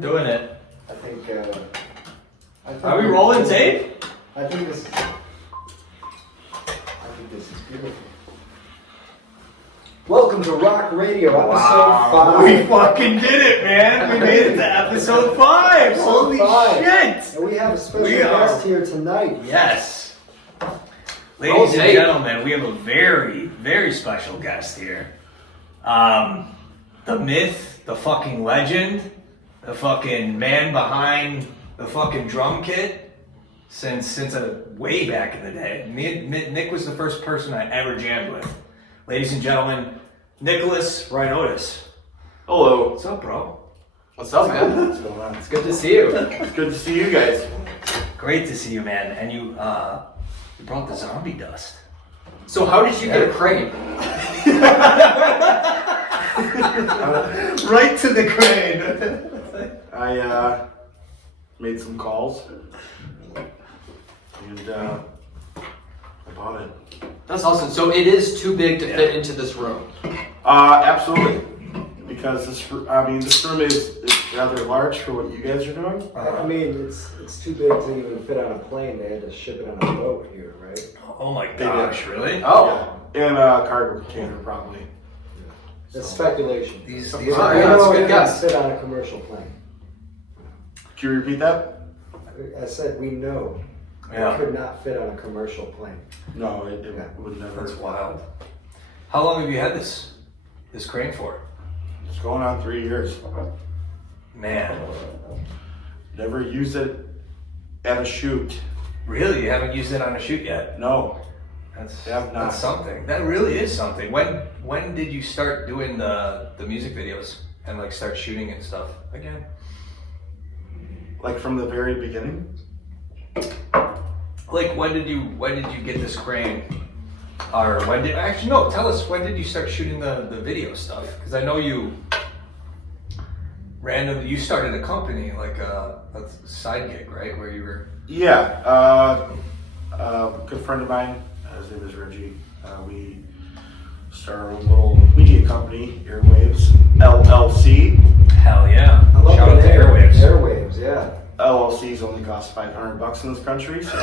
doing it. I think Are we rolling tape? I think this is beautiful. Welcome to Rawk Radio, episode 5. We fucking did it, man. We made it to episode 5. Holy shit. And we have a special guest here tonight. Yes. Ladies and gentlemen, we have a very, very special guest here. The myth, the fucking legend, the fucking man behind the fucking drum kit since way back in the day. Nick was the first person I ever jammed with. Ladies and gentlemen, Nicholas Roiniotis. Hello. What's up, bro? What's up, man? What's going on? It's good to see you. It's good to see you guys. Great to see you, man. And you brought the zombie dust. So how did you get a crane? Right to the crane. I made some calls and I bought it. That's awesome. So it is too big to fit into this room. Absolutely, because this room is rather large for what you guys are doing. I mean, it's too big to even fit on a plane. They had to ship it on a boat here, right? Oh my gosh, really? Oh. Yeah, and a cargo container probably. It's speculation. These All We right, know that's a it good can guess. fit on a commercial plane. Can you repeat that? I said we know Yeah. it could not fit on a commercial plane. No, it would never. That's wild. How long have you had this crane for? It's going on 3 years. Man, Never used it at a shoot. really? You haven't used it on a shoot yet? No. That's Have not. that's something. That really is something. When did you start doing the music videos and like start shooting and stuff again? Like from the very beginning. Like when did you get this crane? Or tell us, when did you start shooting the video stuff? Because I know you started a company, like a side gig, right? Where you were... Yeah, a good friend of mine, his name is Reggie. We started a little media company, Airwaves, LLC. Hell yeah. I love Shout out to the Airwaves. Airwaves, yeah. LLCs only cost $500 in this country. So.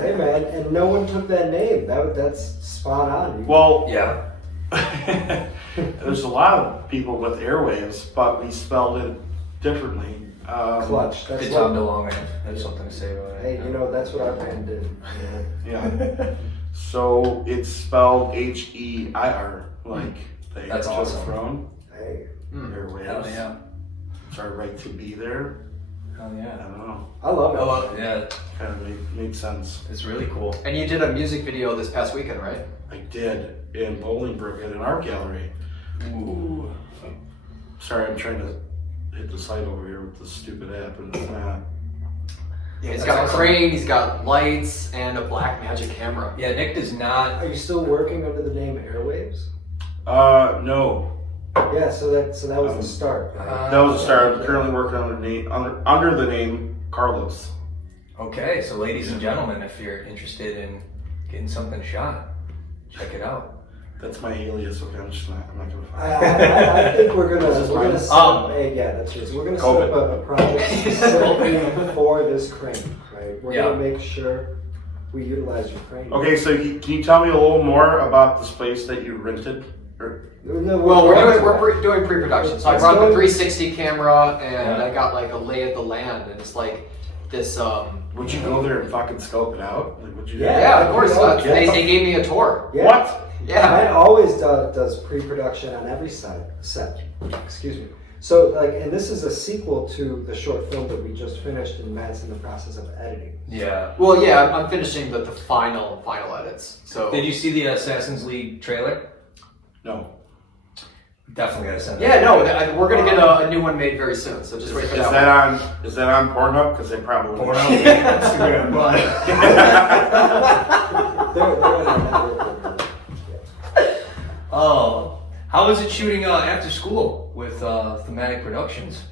Hey man, and no one took that name. That's spot on. Well, Yeah. there's a lot of people with Airwaves, but we spelled it differently. Clutch. That's Good what, Tom DeLonge. I have something to say about it. hey, that's what our band did. Yeah. So it's spelled H-E-I-R, like the heir That's to awesome. the throne. Hey, Airwaves. Hell yeah. It's our right to be there. Hell I yeah. don't know. I love it. Oh, yeah. Kind of made sense. It's really cool. And you did a music video this past weekend, right? I did in Bolingbrook at an art gallery. Ooh. Sorry, I'm trying to hit the site over here with this stupid app and it's not. Yeah, He's that's got a awesome. crane, he's got lights, and a black magic camera. Yeah, Nick does not... Are you still working under the name Airwaves? No. Yeah, so that was the start. Right? That was the start. I'm currently working under the name Carlos. Okay, so ladies and gentlemen, if you're interested in getting something shot, check it out. That's my alias. Okay, I'm not gonna find I think we're gonna This is set mine? up. Yeah, that's yours. We're gonna set COVID. up a project specifically for this crane. Right? We're Yeah. gonna make sure we utilize your crane. Okay, so can you tell me a little more about the space that you rented? No, Well, we're we're doing pre-production. So I It's brought the going- 360 camera, and Yeah. I got like a lay of the land, and it's like this. Would you go there and fucking scope it out? Like, would you? Yeah. Yeah, of course. Yeah. They gave me a tour. Yeah. What? Yeah. Matt always does pre-production on every set. Excuse me. So, and this is a sequel to the short film that we just finished, and Matt's in the process of editing. Yeah. Well, yeah, I'm finishing the final edits. So Did you see the Assassin's League trailer? No. Definitely gotta send it. yeah, no, we're gonna get a new one made very soon. So just wait for Is that. that on Pornhub? Because they probably Porno, Instagram, but... They're in our network. Oh, how was it shooting after school with Thematic Productions?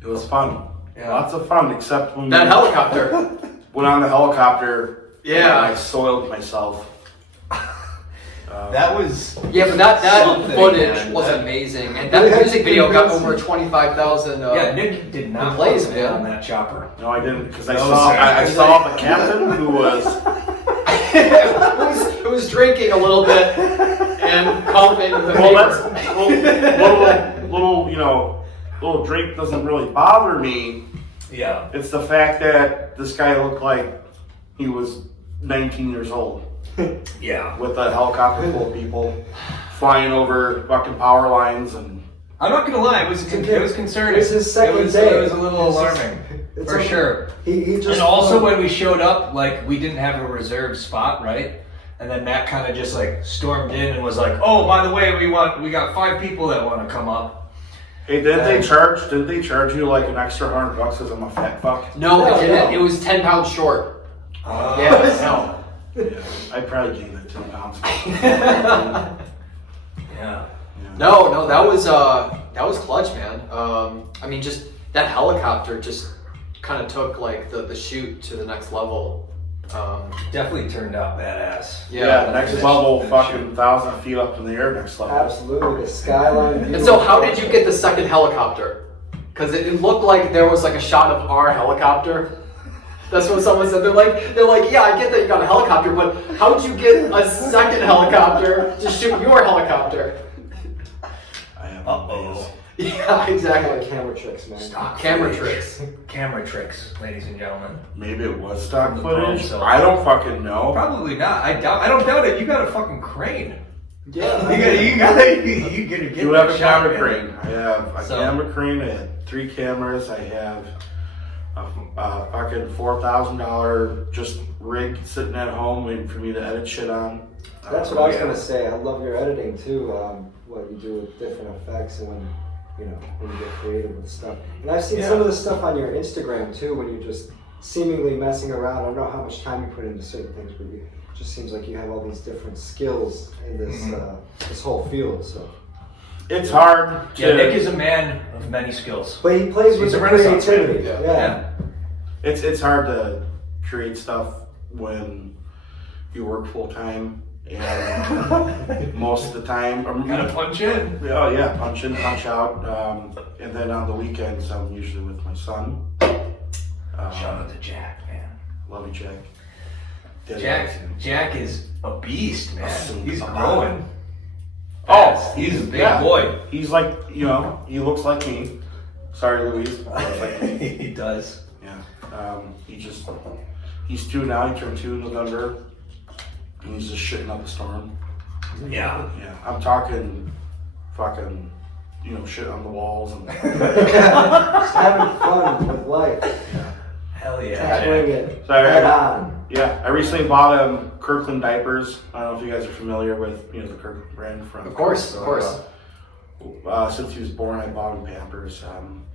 It was fun. Yeah. Lots of fun, except when That we helicopter. went on the helicopter. Yeah. I soiled myself. That was Yeah, but that something, footage man. was amazing, and that music video got over 25,000. Yeah, Nick did not plays, play man. on that chopper. No, I didn't, because I No, saw sir. I saw the captain who was. Who was drinking a little bit and coughing with a Well, paper. that's little drink doesn't really bother me. Yeah. It's the fact that this guy looked like he was 19 years old Yeah. with a helicopter full of people flying over fucking power lines and. I'm not gonna lie, it was concerning. It's his second it was, day. It was a little alarming, for sure. He just And also when we showed up, like we didn't have a reserved spot, right? And then Matt kind of just like stormed in and was like, "Oh, by the way, we got 5 people that want to come up." Hey, didn't they charge you like an extra $100 because I'm a fat fuck? No, No, it didn't. no. It was 10 pounds short. Oh. Yeah, no. Yeah, I probably gained that 10 pounds. Yeah. No, that was clutch, man. I mean, just that helicopter just kind of took like the shoot to the next level. Definitely turned out badass. Yeah, next Finish- level, finish fucking it. 1,000 feet up in the air. Next level. absolutely the skyline view. And so, how did you get the second helicopter? Because it looked like there was like a shot of our helicopter. That's what someone said. They're like, yeah, I get that you got a helicopter, but how did you get a second helicopter to shoot your helicopter? I have Uh-oh. Yeah, exactly. Camera tricks, man. Stock Camera footage. tricks. Camera tricks, ladies and gentlemen. Maybe it was stock From the footage. drone, so- I don't fucking know. Probably not. I don't doubt it. You got a fucking crane. Yeah, You gotta get You have a that shot, camera man. crane. I have a So- camera crane. I had 3 cameras. I have a fucking $4,000 just rig sitting at home waiting for me to edit shit on. That's what I was Yeah. gonna say. I love your editing too. What you do with different effects and when you get creative with stuff. And I've seen some of the stuff on your Instagram too, when you're just seemingly messing around. I don't know how much time you put into certain things, but it just seems like you have all these different skills in this this whole field. So, It's hard to. Yeah, Nick is a man of many skills. but he plays with He's a the Renaissance man. creativity. Yeah. It's hard to create stuff when you work full time and most of the time. Gotta punch in. Oh yeah, punch in, punch out, and then on the weekends I'm usually with my son. Shout out to Jack, man. Love you, Jack. Jack is a beast, man. Awesome. He's growing. Oh, he's a big yeah. boy. He's like, he looks like me. Sorry, Louise. He looks like me. He does. Yeah. He's 2 now. He turned 2 in November. And he's just shitting up a storm. Yeah. Yeah. I'm talking fucking, shit on the walls and Just having fun with life. Hell Tackling yeah. it Sorry, head on. yeah. I recently bought Kirkland diapers. I don't know if you guys are familiar with the Kirkland brand from. Of course. Since he was born, I bought him Pampers.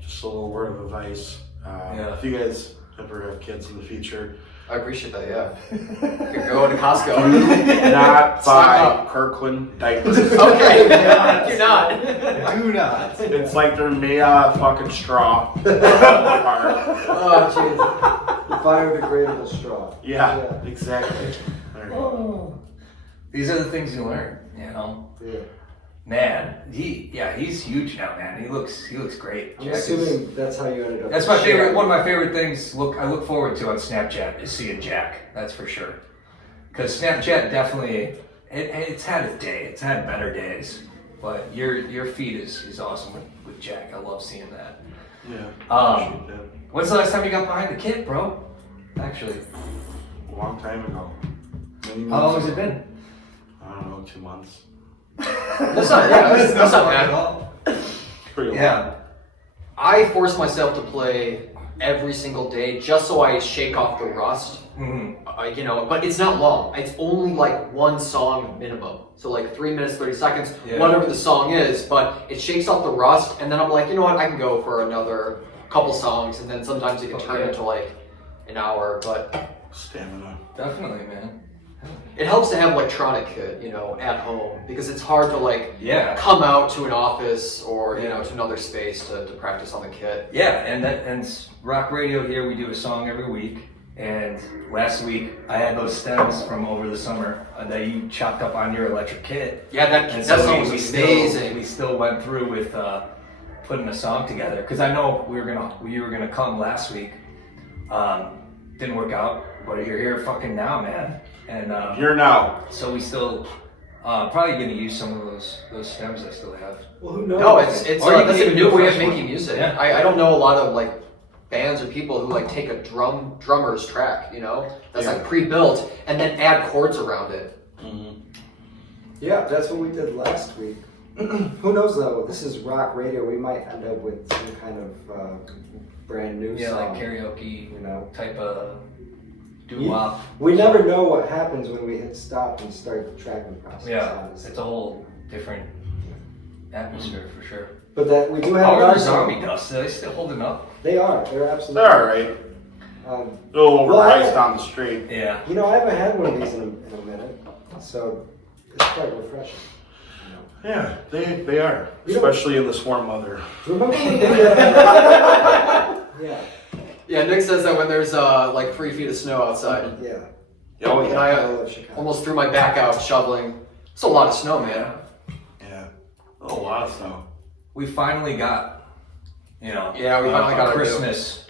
Just a little word of advice. If you guys ever have kids in the future, I appreciate that, yeah. You could go to Costco. not Stock buy up. Kirkland diapers. Okay, do not. Do not. It's like they're made out of fucking straw. Oh, jeez. Biodegradable straw. Yeah, exactly. There you go. Oh. These are the things you learn, Yeah. Man, he's huge now, man. He looks great. I'm Jack is- assuming that's how you ended up. That's my favorite. One of my favorite things. I look forward to on Snapchat is seeing Jack. That's for sure. Because Snapchat definitely it's had its day. It's had better days. But your feed is awesome with Jack. I love seeing that. Yeah. Appreciate that. When's the last time you got behind the kit, bro? Actually, A long time ago. Many how long months has it ago. been? I don't know, 2 months. That's not bad. all. Pretty long. Yeah. I force myself to play every single day just so I shake off the rust. Mhm. But it's not long. It's only like 1 song minimum. So like 3 minutes, 30 seconds, Yeah. whatever the song is, but it shakes off the rust, and then I'm like, you know what, I can go for another couple songs, and then sometimes it can turn Okay. into like an hour, but Stamina. Definitely, man. it helps to have electronic kit, at home, because it's hard to like Yeah. come out to an office or, to another space to practice on the kit. Yeah, and Rawk Radio here, we do a song every week. And last week I had those stems from over the summer that you chopped up on your electric kit. Yeah, that And song so was we amazing. still went through with putting a song together because I know you were gonna come last week. Didn't work out, but you're here fucking now, man. And Here now. so we still probably gonna use some of those stems I still have. Well, who knows? No, it's Or you that's can a even new do a way of fresh one. making music. Yeah. I don't know a lot of like bands or people who like take a drummer's track, you know, that's like pre-built and then add chords around it. Yeah, that's what we did last week. Who knows though? This is Rawk Radio. We might end up with some kind of brand new Yeah, song. like karaoke, You know, type of doo-wop. we never know what happens when we hit stop and start the tracking process. Yeah, honestly. it's a whole different atmosphere for sure. But that we do have How are our the zombie dusts? Are they still holding up? They are. They're absolutely. They're alright. Um, A little Well, I- overpriced down the street. Yeah. you know, I haven't had one of these in a minute, so it's quite refreshing. You know. Yeah, they are. You know- Especially in this warm weather. Remember when we Yeah, Yeah, Nick says that when there's like 3 feet of snow outside. yeah. Oh And yeah. I I love Chicago. almost threw my back out shoveling. It's a lot of snow, man. Yeah. A lot of snow. We finally got, you know, Yeah, we finally a got our Christmas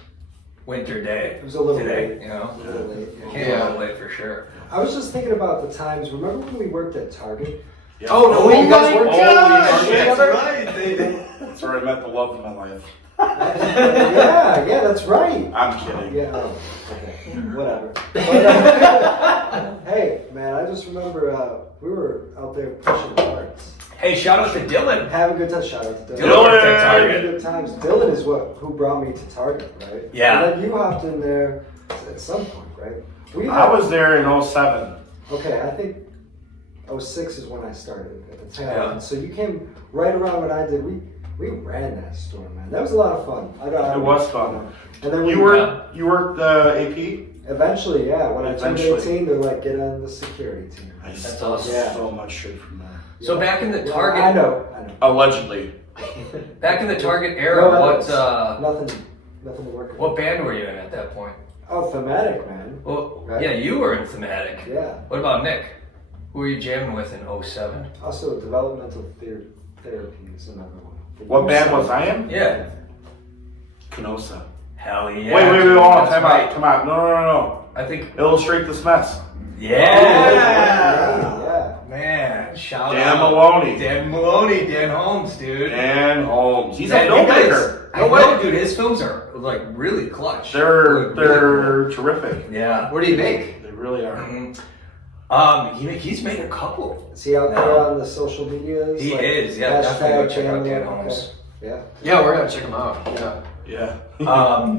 winter day. It was a little today, late. you know. A little late, yeah. Came a little late for sure. I was just thinking about the times. Remember when we worked at Target? Yeah. Oh, no way, you guys worked together? right. That's where I met the love of my life. yeah, that's right. I'm kidding. Yeah, oh, okay, whatever. But, hey, man, I just remember we were out there pushing carts, Hey, shout out to Dylan. having a good time. Shout out to Dylan. Dylan worked at Having Target. good times. Dylan is who brought me to Target, right? Yeah. And then you hopped in there at some point, right? I was there in 07. Okay, I think 06 is when I started at the time. Yeah. So you came right around when I did. We ran that store, man. That was a lot of fun. It was fun. And then You worked the AP? eventually, yeah. When I turned Eventually. 18, they're like, get on the security team. I That's saw awesome. Yeah. so much shit from there. So back in the Yeah, Target, I know. Allegedly. back in the Target era, No what evidence. Nothing to work with. what band were you in at that point? Oh, thematic, man. Well, Right. yeah, you were in Thematic. Yeah. What about Nick? Who were you jamming with in 07? Also, developmental therapy is another one. What band was I in? Yeah. Canosa. Hell yeah. Wait, dude, hold on. that's Time right. out. Come on. No. I think. Illustrate this mess. Yeah. Man, shout Dan out. Maloney. Dan Maloney, Dan Holmes, dude. Dan Holmes. He's a Man, you guys- filmmaker. I know, dude. His films are like really clutch. They're Like, really cool. terrific. Yeah. What do you make? They really are. Mhm. He's made a couple. Is he out there No. on the social medias? He like, is. Yeah, definitely go check out Dan okay. Holmes. Yeah. Yeah, we're gonna check them out. Yeah. Yeah.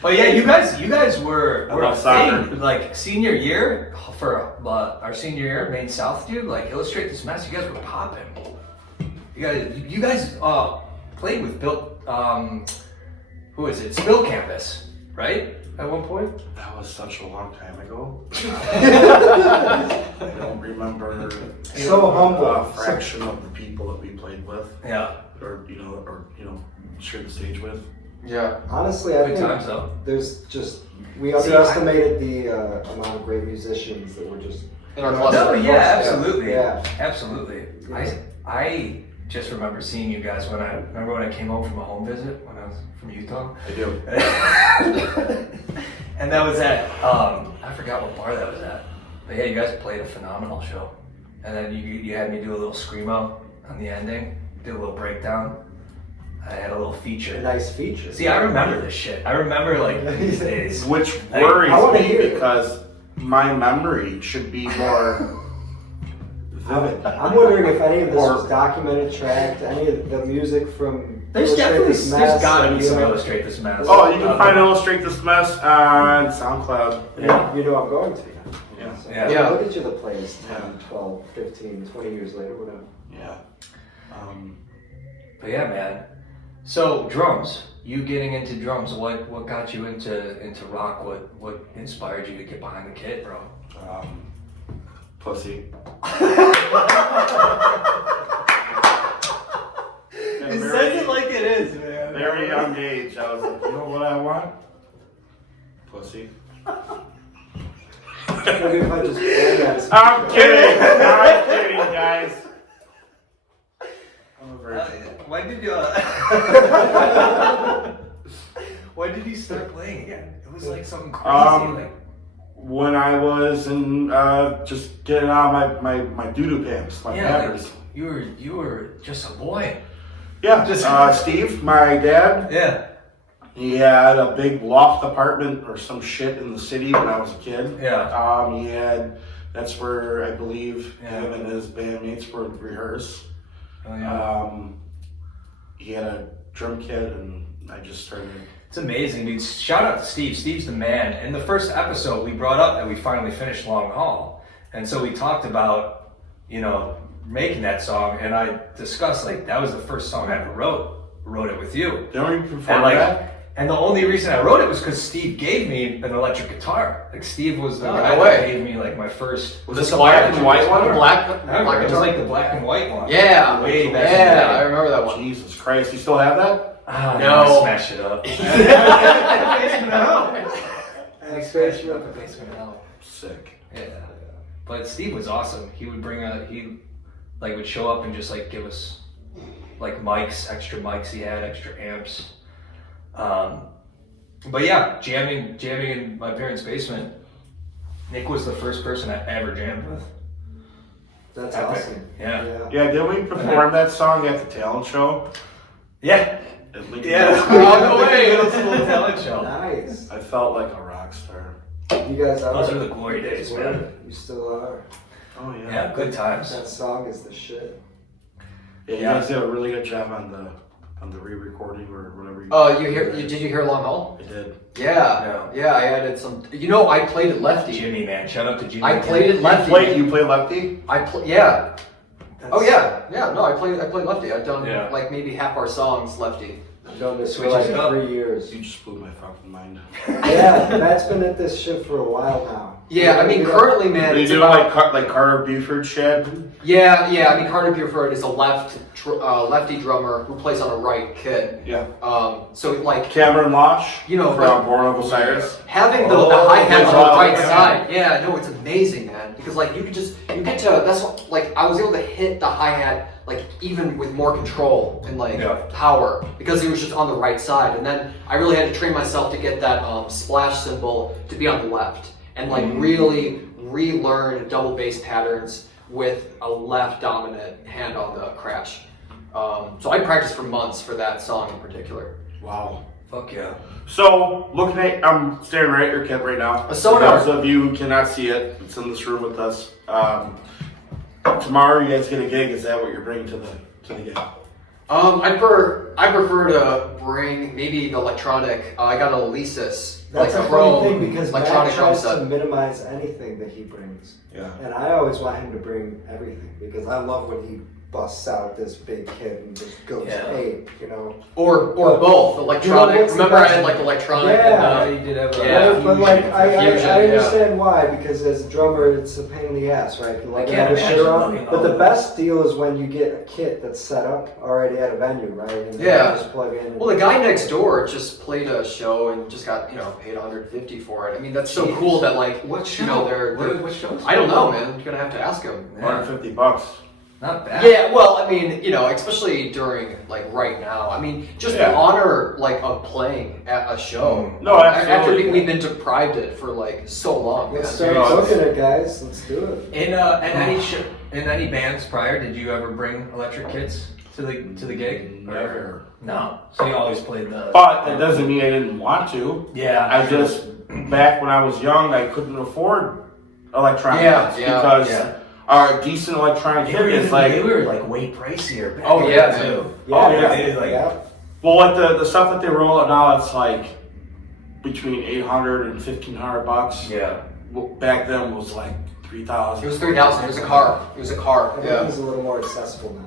But yeah, you guys were I a love soccer. thing, like senior year for our senior year, Maine South, dude. Like Illustrate This Mess, you guys were popping. You guys played with Bill. Who is it? Spill Campus, right? At one point. That was such a long time ago. I don't remember So humble. a fraction of the people that we played with, Yeah. or shared the stage with. Yeah. Honestly, I Good think times though. there's just we underestimated the amount of great musicians that were just. In our No, cluster. No, yeah, absolutely. Yeah. Absolutely. I just remember seeing you guys when I came home from a home visit when I was from Utah. I do. And that was at I forgot what bar that was at. But yeah, you guys played a phenomenal show. And then you had me do a little screamo on the ending, did a little breakdown. I had a little A feature. nice feature. See, I remember this shit. I remember like these days. Which Like, worries I wanna me hear it. because my memory should be more vivid. I'm wondering if any of this Or- was documented, tracked, any of the music from. There's Illustrate definitely This there's Mess, gotta be you some know, Illustrate This Mess. Oh, you can find Illustrate This Mess on SoundCloud. Yeah. You know I'm going to. Yeah. So, Yeah. Yeah. Look at you, the plays 10, Yeah. 12, 15, 20 years later, whatever. Yeah. But yeah, man. So drums, you getting into drums, what got you into rock? What inspired you to get behind the kit, bro? Pussy. It says it like it is, man. very young age, I was like, you know what I want? Pussy. Maybe if I just play that. I'm kidding, guys. I'm a virgin. Why did you? Why did you start playing again? It was like something crazy. When I was in just getting out of my doo-doo pants, my pampers. Like you were just a boy. Yeah, Steve, my dad. Yeah. He had a big loft apartment or some shit in the city when I was a kid. Yeah. That's where I believe him and his bandmates would rehearse. Oh, yeah. He had a drum kit, and I just started. It's amazing, dude. Shout out to Steve. Steve's the man. In the first episode, we brought up that we finally finished Long Haul. And so we talked about, making that song. And I discussed, that was the first song I ever wrote it with you. Don't you perform that? And the only reason I wrote it was because Steve gave me an electric guitar. Steve was the guy no that gave me, my first... Was this the black and white one? Black It was guitar? the black and white one. Yeah. Way back in the day. I remember that one. Jesus Christ, you still have that? No. I smashed it up. I smashed it up. The basement hell. Sick. Yeah. But Steve was awesome. He would would show up and just give us mics, extra mics he had, extra amps. But yeah, jamming in my parents' basement. Nick was the first person I ever jammed with. That's Epic. awesome. Yeah. Yeah, did we perform that song at the talent show? Yeah. At Lincoln Yeah. Park? No way. It was a little talent show. Nice. I felt like a rock star. You guys are. Those are the glory days, man. You still are. Oh yeah. Yeah, good times. That song is the shit. Yeah, you guys did a really good job on the re-recording or whatever. Did you hear Long Haul? I did. Yeah. I added some. I played it lefty. Jimmy, man. Shout out to Jimmy. I played it lefty. You play lefty? Yeah. That's, Oh yeah. No, I played lefty. I've done Yeah. maybe half our songs lefty. I've done this for Switches it up. 3 years. You just blew my fucking mind. Yeah, Matt's been at this shit for a while now. Yeah, I mean currently, man. Are you it's doing about- like Carter Buford shit? Yeah. I mean Carter Buford is a lefty drummer who plays on a right kit. Yeah. So Cameron Losh. But from Born of Osiris. having the hi-hat on the right side. Yeah, no, it's amazing, man. Because you get to that's what I was able to hit the hi-hat even with more control and power because it was just on the right side. And then I really had to train myself to get that splash cymbal to be on the left and really relearn double bass patterns with a left dominant hand on the crash. So I practiced for months for that song in particular. Wow. Fuck yeah. So, I'm staring right at your kit right now. A sonar. For those of you who cannot see it, it's in this room with us. Tomorrow you guys get a gig. Is that what you're bringing to the gig? I prefer to bring maybe the electronic. I got an Alesis, That's a chrome funny thing because Matt electronic drum tries to set. minimize anything that he brings. Yeah. And I always want him to bring everything because I love when he busts out this big kit and just goes ape, Or both electronic. what's the Remember, I best- had electronic. Yeah. And, You did have Yeah. Right, but I Fusion, understand why because as a drummer it's a pain in the ass, right? I can't imagine running But the all best deal is when you get a kit that's set up already at a venue, right? And Yeah. you just plug in. well, the guy next door just played a show and just got paid $150 for it. I mean, that's so Jeez. cool that What show? they're What shows? I don't know, man. You're gonna have to ask him. $150. Not bad. Yeah, well, I mean, especially during right now. I mean, just the honor of playing at a show. No, absolutely. After we've been deprived it for so long. Let's man. start booking it, guys. Let's do it. In any bands prior, did you ever bring electric kits to the gig? Never. No. So you always played the. But that doesn't mean I didn't want to. Yeah. I just back when I was young, I couldn't afford electronic Yeah, kits yeah, because yeah. our decent electronic kit is they were way pricier. Back Oh, then, yeah, too. Yeah. well, the stuff that they roll out now, it's between $800 and $1,500. Yeah. Well, back then was $3,000. It was 3,000. It was a car. Yeah. Everything's a little more accessible now.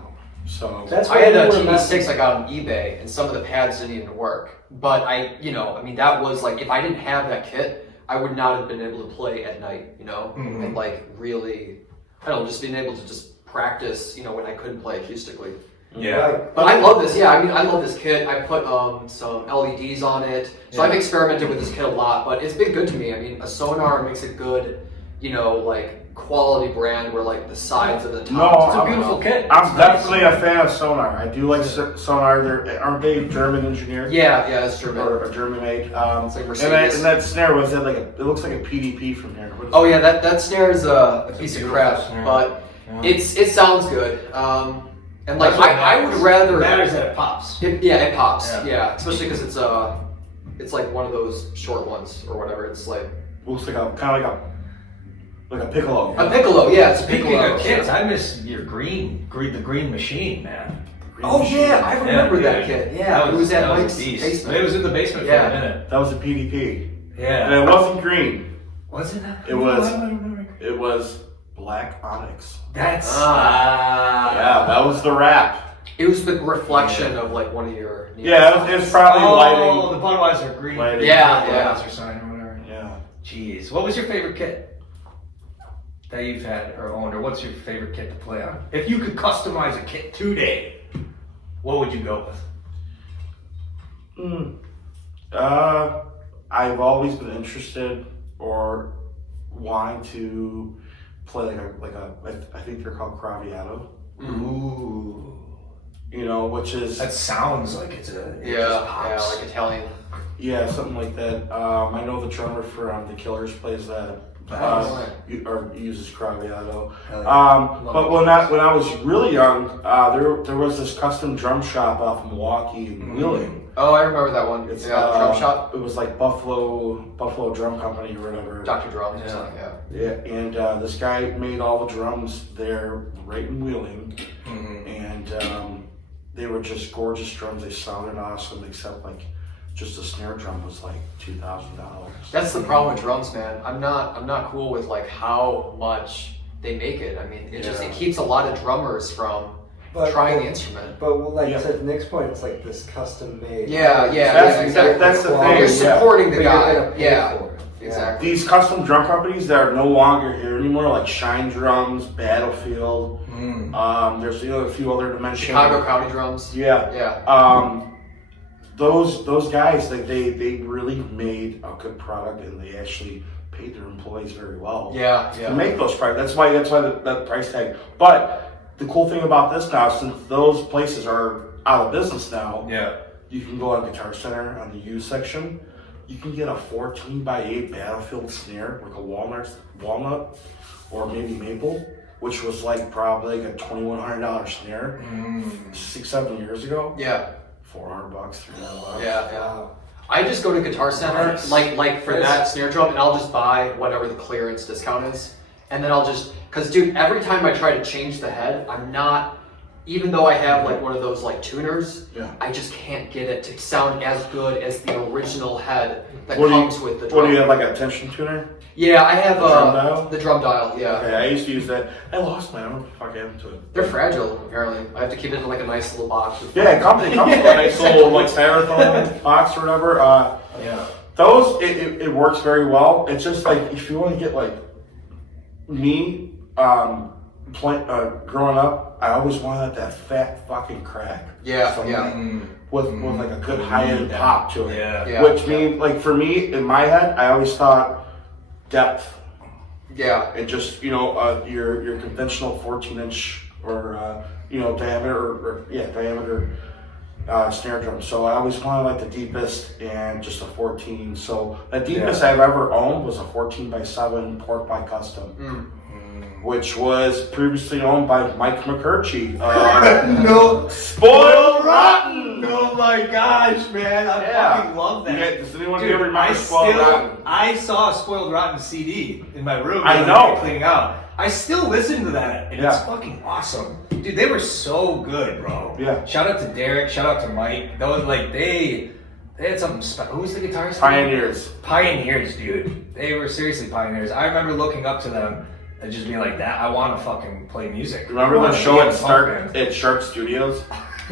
So That's I had why a we were TV6 I got on eBay, and some of the pads didn't even work. But that was if I didn't have that kit, I would not have been able to play at night, Mhm. and really, I don't know, just being able to just practice, when I couldn't play acoustically. Yeah. Right. But I love this. Yeah, I mean, I love this kit. I put some LEDs on it, so I've experimented with this kit a lot. But it's been good to me. I mean, a Sonar makes a good, like quality brand where like the sides of the top. No, It's a beautiful kit. I'm definitely a fan of Sonar. I do like Sonar. Aren't they German engineered? Yeah, it's German. Or German made. It's like Mercedes. And that snare was it looks like a PDP from here. What is Oh it? yeah, that snare is a piece of crap, snare. but it sounds good. And like I would rather. It matters that it pops. It pops. Yeah. Yeah, especially because it's like one of those short ones or whatever. It's like Looks like kind of like a piccolo. a piccolo. Yeah, it's a Speaking piccolo. of kits, I miss your the green machine, man. Oh yeah, I remember Yeah, that dude. kit. Yeah, it was at that Mike's a beast. basement. It was in the basement Yeah. for a minute. That was a PDP. Yeah. And it wasn't green. Was it? It was black onyx. That's Yeah, that was the wrap. It was the reflection of like one of your. Yeah, it was probably lighting. the Budweiser green. Lighting. Yeah, Budweiser sign or whatever. Yeah. Jeez, what was your favorite kit that you've had or owned, or what's your favorite kit to play on? If you could customize a kit today, what would you go with? I've always been interested or wanting to play I think they're called Craviato. Ooh, Which is that sounds like it Yeah, just pops. like Italian. something like that. I know the drummer for the Killers plays that. Or uses Craviato. But when I was really young, there was this custom drum shop off Milwaukee and Wheeling. Oh, I remember that one. It's Drum shop. It was like Buffalo Drum Company or whatever. Dr. Drums or something. Yeah. Yeah, and this guy made all the drums there right in Wheeling, and they were just gorgeous drums. They sounded awesome, except like just a snare drum was like $2,000. That's the problem with drums, man. I'm not cool with like how much they make it. I mean, it keeps a lot of drummers from trying the instrument. But to Nick's point, it's like this custom made. That's the thing. You're supporting the But you're guy. gonna pay for it. Exactly. These custom drum companies that are no longer here anymore, like Shine Drums, Battlefield. There's a few other dimensions. Chicago County Drums. Yeah. Those guys, they really made a good product, and they actually paid their employees very well. To make those products. That's why that price tag. But the cool thing about this now, since those places are out of business now, you can go on Guitar Center on the used section. You can get a 14x8 Battlefield snare, like a walnut, or maybe maple, which was like probably like a $2,100 snare 6-7 years ago. $400, $300. Yeah. I just go to Guitar Center, like for that snare drum, and I'll just buy whatever the clearance discount is, and then because dude, every time I try to change the head, I'm not. Even though I have like one of those like tuners, I just can't get it to sound as good as the original head that comes with the drum. What do you have, like a tension tuner? Yeah, I have drum dial? the drum dial. Yeah. Okay, I used to use that. I lost mine. I don't know if I get into it. They're fragile, apparently. I have to keep it in like a nice little box. Yeah, it comes with a nice little like styrofoam box or whatever. Those it works very well. It's just like if you want to get like me growing up, I always wanted that fat fucking crack. With like a good high-end pop to it. Which means, like for me, in my head, I always thought depth. And just, your conventional 14-inch or, diameter diameter snare drum. So I always wanted like the deepest and just a 14. So the deepest I've ever owned was a 14x7 Pork by Custom. Which was previously owned by Mike McCurchie. No, Spoiled Rotten! Oh my gosh, man! I fucking love that. Does anyone ever remember Spoiled Rotten? I saw a Spoiled Rotten CD in my room. I know. Cleaning out. I still listen to that, and it's fucking awesome, dude. They were so good, bro. Shout out to Derek. Shout out to Mike. Those they had something special. Who was the guitarist? Pioneers, dude. They were seriously pioneers. I remember looking up to them. And just being like that, I want to fucking play music. Remember the show at Shark Studios?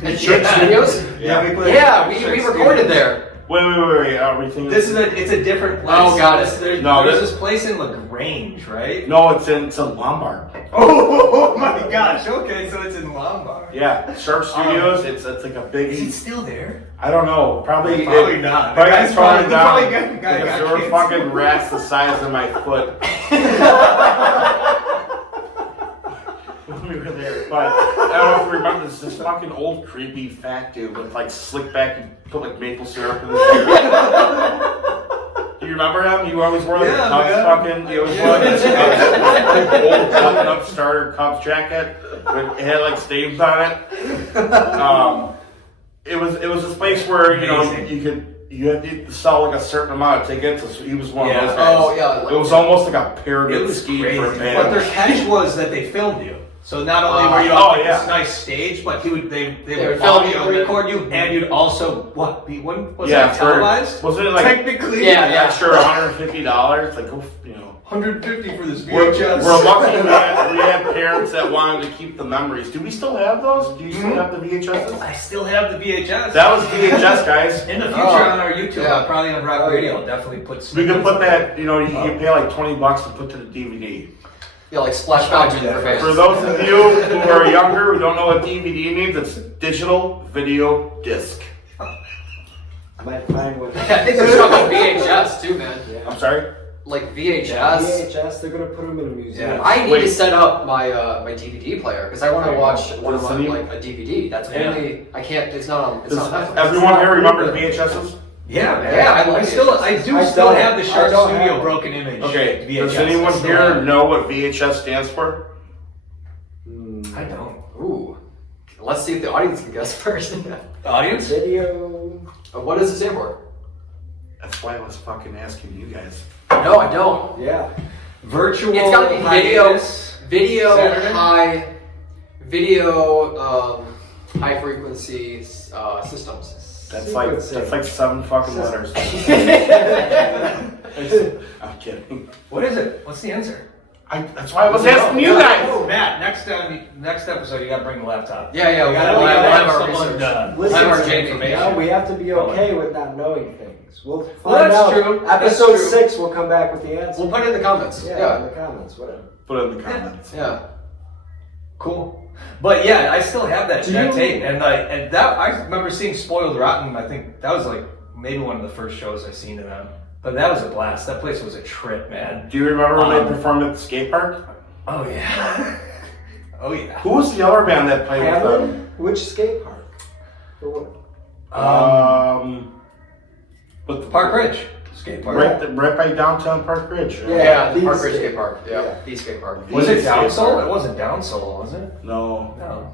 At Shark Studios? We recorded there. Wait. Are we thinking? It's a different place. Oh, got it. There's this place in LaGrange, right? No, it's in Lombard. Oh my gosh! Okay, so it's in Lombard. Yeah, Sharp Studios. It's like a big. Is it still there? I don't know. Probably not. Probably got torn down got because there were fucking rats the size of my foot. We were there, but I don't know if you remember this fucking old creepy fat dude with like slick back and put like maple syrup in his hair. Do you remember him? You always wore like a Cubs fucking. He always wore like this old button-up starter Cubs jacket. It had like stains on it. It was this place where you had to sell like a certain amount of tickets. So he was one of those guys. Oh yeah. It was almost like a pyramid scheme for a band. But their catch was that they filmed you. So not only were you on this nice stage, but they would film you, record you, and you'd also was that televised? Wasn't it like technically? Yeah, sure, $150. Like, you know, $150 for this VHS. We're lucky we had parents that wanted to keep the memories. Do we still have those? Do you still have the VHSs? I still have the VHS. That was VHS, guys. In the future on our YouTube, probably on Rawk Radio, I'll definitely put. We can put that. You know, you can pay like $20 to put to the DVD. Yeah, like splash badge in their face. For those of you who are younger who don't know what DVD means, it's digital video disc. I might find one. I think there's stuff like VHS too, man. Yeah. I'm sorry? Like VHS. VHS, they're gonna put them in a museum. Yeah. I need to set up my my DVD player because I want to watch one of my like a DVD. That's only I can't. It's not on. It's not Netflix. Everyone here remember VHSs? Yeah, man. Yeah, I still have the Shark Studio broken image. Okay, VHS. does anyone here know what VHS stands for? I don't. Ooh. Let's see if the audience can guess first. Audience? Video. What does it stand for? That's why I was fucking asking you guys. No, I don't. Yeah. Virtual. It's gotta be video Saturday? high frequency systems. That's like 7 fucking letters. I'm kidding. What is it? What's the answer? That's why I was asking you guys. Oh, Matt, next episode you gotta bring the laptop. Yeah, we gotta have our research. Listen, we have to be okay with not knowing things. We'll find that's out. true. Episode 6, we'll come back with the answer. We'll put it in the comments. Yeah, in the comments, whatever. Put it in the comments. Yeah. Cool. But yeah, I still have that tape, and that I remember seeing Spoiled Rotten. I think that was like maybe one of the first shows I seen of them. But that was a blast. That place was a trip, man. Do you remember when they performed at the skate park? Oh yeah. Oh yeah. Who was the other band that played with them? Which skate park? For what? But the Park Ridge skate park. Right by downtown Park Ridge. Right? Yeah, the Park Ridge skate park. Yeah, the skate park. Was it Down Soul? It wasn't Down Soul, was it? No. No.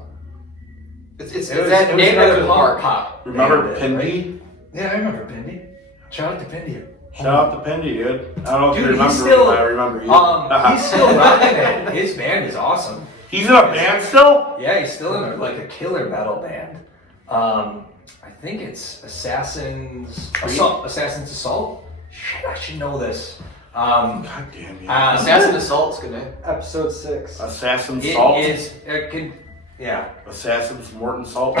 It's that name of the park. Pop. Remember Pindy? Right? Yeah, I remember Pindy. Shout out to Pindy. Shout out to Pindy, dude. I don't know if you remember he's still, him, but I remember you. He's still rocking it. His band is awesome. He's in a band still? Yeah, he's still in like a killer metal band. I think it's Assassin's Assault. Shit, I should know this. God damn you. Assassin's Assault's good name. Episode 6. Assassin's Salt? Yeah. Assassin's Morton Salt?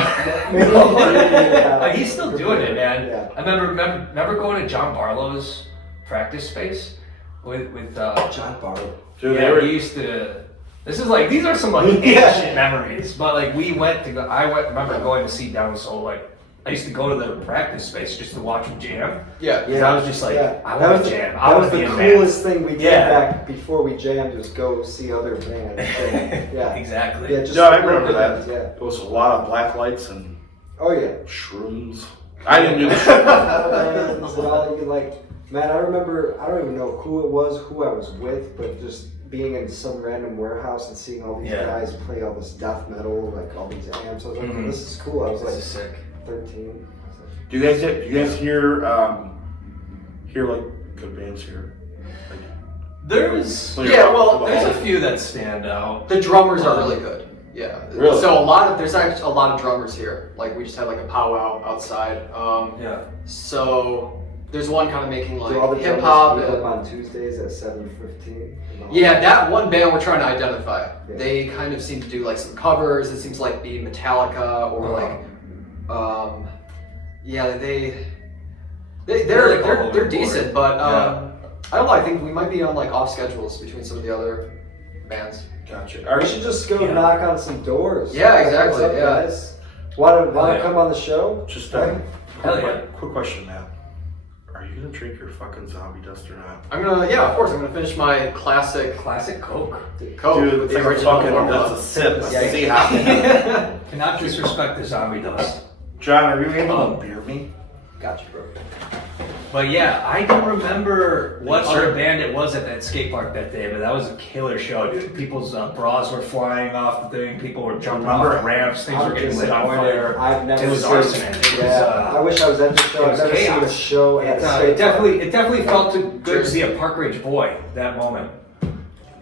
He's still doing it, man. Yeah. I remember going to John Barlow's practice space with John Barlow. Dude, he used to. These are some like ancient memories, but like I remember going to see Down Soul. Like I used to go to the practice space just to watch them jam. Yeah. Because I was just like, I want to jam. I want to be the a band. coolest thing we did back before we jammed was go see other bands. Yeah. Exactly. Yeah, just I remember that. Yeah. It was a lot of black lights and shrooms. I didn't do the bands and all you man, I remember, I don't even know who it was, who I was with, but just being in some random warehouse and seeing all these guys play all this death metal, like all these amps. I was like, this is cool. I was this is sick. 13. Do you guys hear like good bands here? Like, there's a few that stand out. The drummers are really good. Yeah. Really? So there's actually a lot of drummers here. Like we just had like a powwow outside. So there's one kind of making like hip hop. Up on Tuesdays at 7:15. Yeah, that one band we're trying to identify. Yeah. They kind of seem to do like some covers. It seems like be Metallica or they're decent, but I don't know. I think we might be on like off schedules between some of the other bands. Gotcha. We should just go knock on some doors. Yeah, exactly. What's up, guys? Want to come on the show? Just quick question, Matt. Are you gonna drink your fucking zombie dust or not? I'm gonna, of course. I'm gonna finish my classic Coke. Coke. Dude, with it's the like a original fucking, formula. that's a sip. Yeah. See how. Cannot disrespect the zombie dust. John, are you able to beer me? Gotcha, bro. But yeah, I don't remember what other band it was at that skate park that day, but that was a killer show, dude. People's bras were flying off the thing, people were jumping off the ramps, things were getting lit on fire. I've never it was seen, arson. It was, I wish I was at the show. I've never seen a show at a skate park. It definitely felt good to be a Park Ridge boy that moment.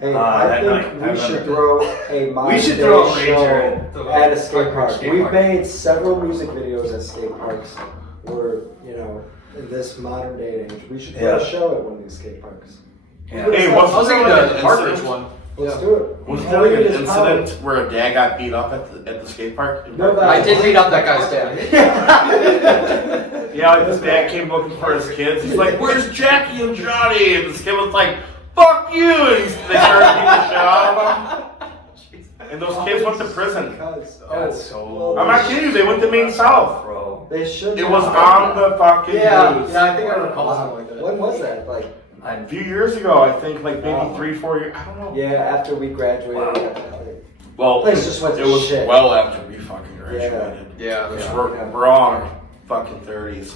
Hey, I think we should throw a modern day show at a skate park. We've made several music videos at skate parks where, in this modern day and age, we should throw a show at one of these skate parks. Yeah. Hey, what's I was thinking the Park Ridge one. Let's do it. Was there an incident where a dad got beat up at the skate park? No, I did beat up that guy's dad. Yeah, like this dad came looking for his kids. He's like, "Where's Jackie and Johnny?" And this kid was like, "Fuck you!" And they started beating the shit out of him. And those kids went to prison. That's so. I'm not kidding you. They went to Maine South. Bro. They should. It was on the fucking news. Yeah, I think I recall something like that. When was that? Like A few years ago, I think, like maybe 3-4 years. I don't know. yeah, after we graduated. Well, Place just went to it was shit. well after we fucking graduated. Yeah. Because we're on our fucking 30s.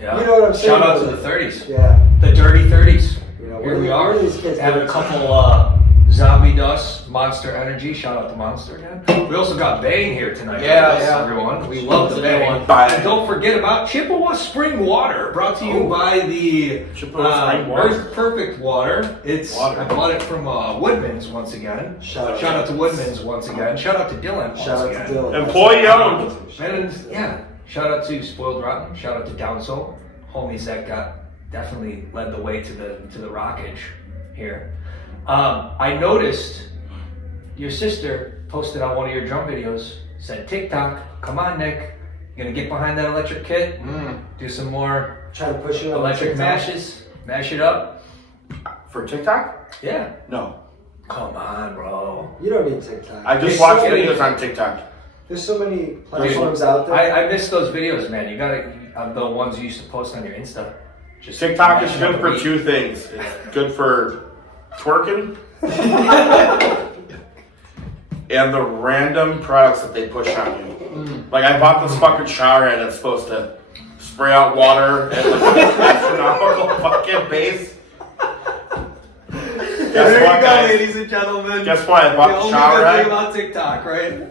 Yeah. You know what I'm saying? Shout out to the 30s. Yeah. The dirty 30s. Here Here we are. These kids Having a do? couple zombie dust, Monster Energy. Shout out to Monster again. We also got Bane here tonight. Yeah, with us, yeah. everyone. We love the That's a Bane. good one. And don't forget about Chippewa Spring Water, brought to you by the Chippewa Spring Water. Earth Perfect Water. It's Water. I bought it from Woodman's once again. Shout Shout out to Woodman's once again. Shout out to Dylan once Shout out again. to Dylan. Employee owned. And yeah, shout out to Spoiled Rotten. Shout out to Down Soul, homies that definitely led the way to the rockage here. I noticed your sister posted on one of your drum videos, said TikTok. Come on, Nick, you gonna get behind that electric kit? Do some more Trying to push you on electric TikTok? mashes, mash it up. For TikTok? Yeah. No. Come on, bro. You don't need TikTok. I just There's watched so many- videos on TikTok. There's so many platforms out there. I missed those videos, man. You gotta the ones you used to post on your Insta. Just TikTok is mashing up good the for beat. two things. It's good for twerking and the random products that they push on you. Like I bought this fucking shower head that's supposed to spray out water at like an astronomical fucking pace. Guess what, guys? ladies and gentlemen. Guess what? I bought the shower head. about TikTok, right?